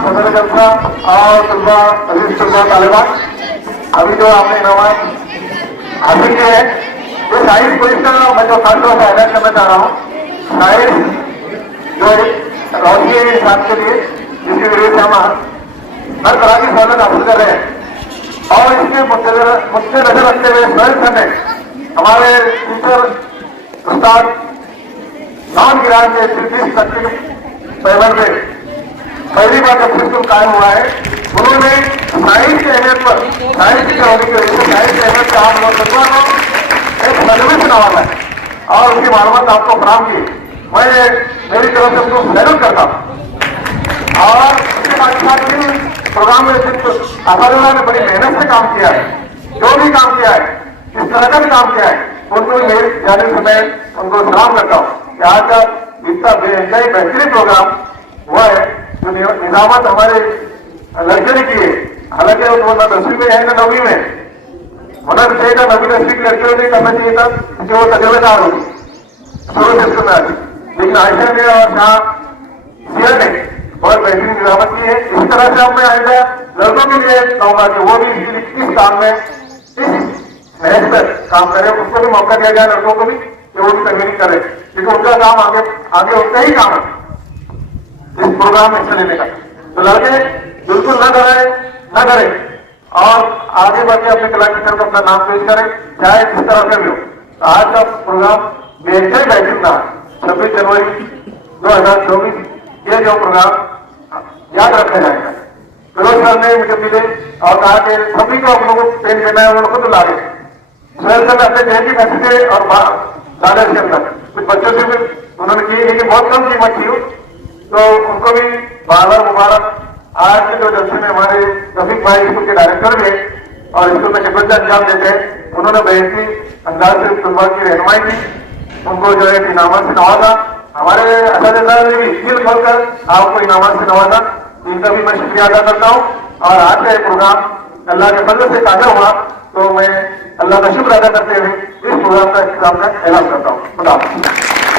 सदर जलसा और तलबा अजीज तलबा तालिबान, अभी जो आपने इनामात हासिल किए हैं, ये साइंस पुलिस का मैं जो खास तौर से हाईलाइट करना चाह रहा हूँ। साइंस जो रोशनी के हिसाब के लिए जिसकी वजह से हम हर तरह की सहूलत हासिल कर रहे हैं और इसके मद्देनजर रखते हुए स्वयं ने हमारे टीचर उस्ताद नॉन गिरान के 30 पेमेंट में पहली बार जब सिस्टम कायम हुआ है, उन्होंने साइंस के अहमियत पर, साइंस की होने की वजह से साइंस के अहमियत का आप लोग को एक मजबूत नवाजा है और उसकी मालूमात आपको फराम की। मैं मेरी तरफ से उनको सैल्यूट करता हूँ और इसके साथ इन प्रोग्राम में असादुल्लाह ने बड़ी मेहनत से काम किया है, जो भी काम किया है, इस तरह का भी काम किया है, उनको मेरी जानिब से मैं उनको सलाम करता हूँ कि आज का इतना बेहतरीन बेहतरीन प्रोग्राम हुआ है जो निजामत हमारे लड़के ने किए। हालांकि वो ना 10वीं में है ना 9वीं में होना भी चाहिए था, 9वीं 10वीं के लड़कियों ने करना चाहिए था क्योंकि वो तजुर्बेदार होगी शुरू से इसको में। लेकिन आयशा ने और शाह सिया ने बहुत बेहतरीन निजामत की है। इस तरह से अब मैं आइंदा लड़कों के लिए कहूंगा कि वो भी इस काम में इस महज पर काम करें, उसको भी मौका दिया जाए लड़कों को भी कि वो भी तकमील करें, क्योंकि उनका काम आगे उतना ही काम है इस प्रोग्राम में हिस्सा लेने का। तो लड़के बिल्कुल न करें और आगे बढ़ के अपने कला की तरफ अपना नाम पेश करें, चाहे किस तरह से भी हो। तो आज का प्रोग्राम बेहतर बैठक था 26 जनवरी 2024, ये जो प्रोग्राम याद रखा जाएगा। फिरोज सर ने मुझे मिले और कहा कि सभी को आप लोगों को पेन करना है, उन्होंने खुद लागे सुहेल सर ने अपने पेन की पैसे और दादा के अंदर कुछ बच्चों से भी उन्होंने की, लेकिन बहुत कम कीमत थी, तो उनको भी बार मुबारक। आज के जो जलसे में हमारे रफीक भाई स्कूल के डायरेक्टर भी और स्कूल में खिदमत का अंजाम देते हैं, उन्होंने बेहतरीन अंदाज से तलबा की रहनुमाई की, उनको जो है इनामत से नवाजा। हमारे असातिज़ा ने भी दिल खोलकर आपको इनामत से नवाजा, इनका भी मैं शुक्रिया अदा करता हूँ। और आज का प्रोग्राम अल्लाह के फजल से ताज़ा हुआ, तो मैं अल्लाह का शुक्र अदा करते हुए इस प्रोग्राम का इख्तिताम का ऐलान करता हूँ। खुदा हाफ़िज़।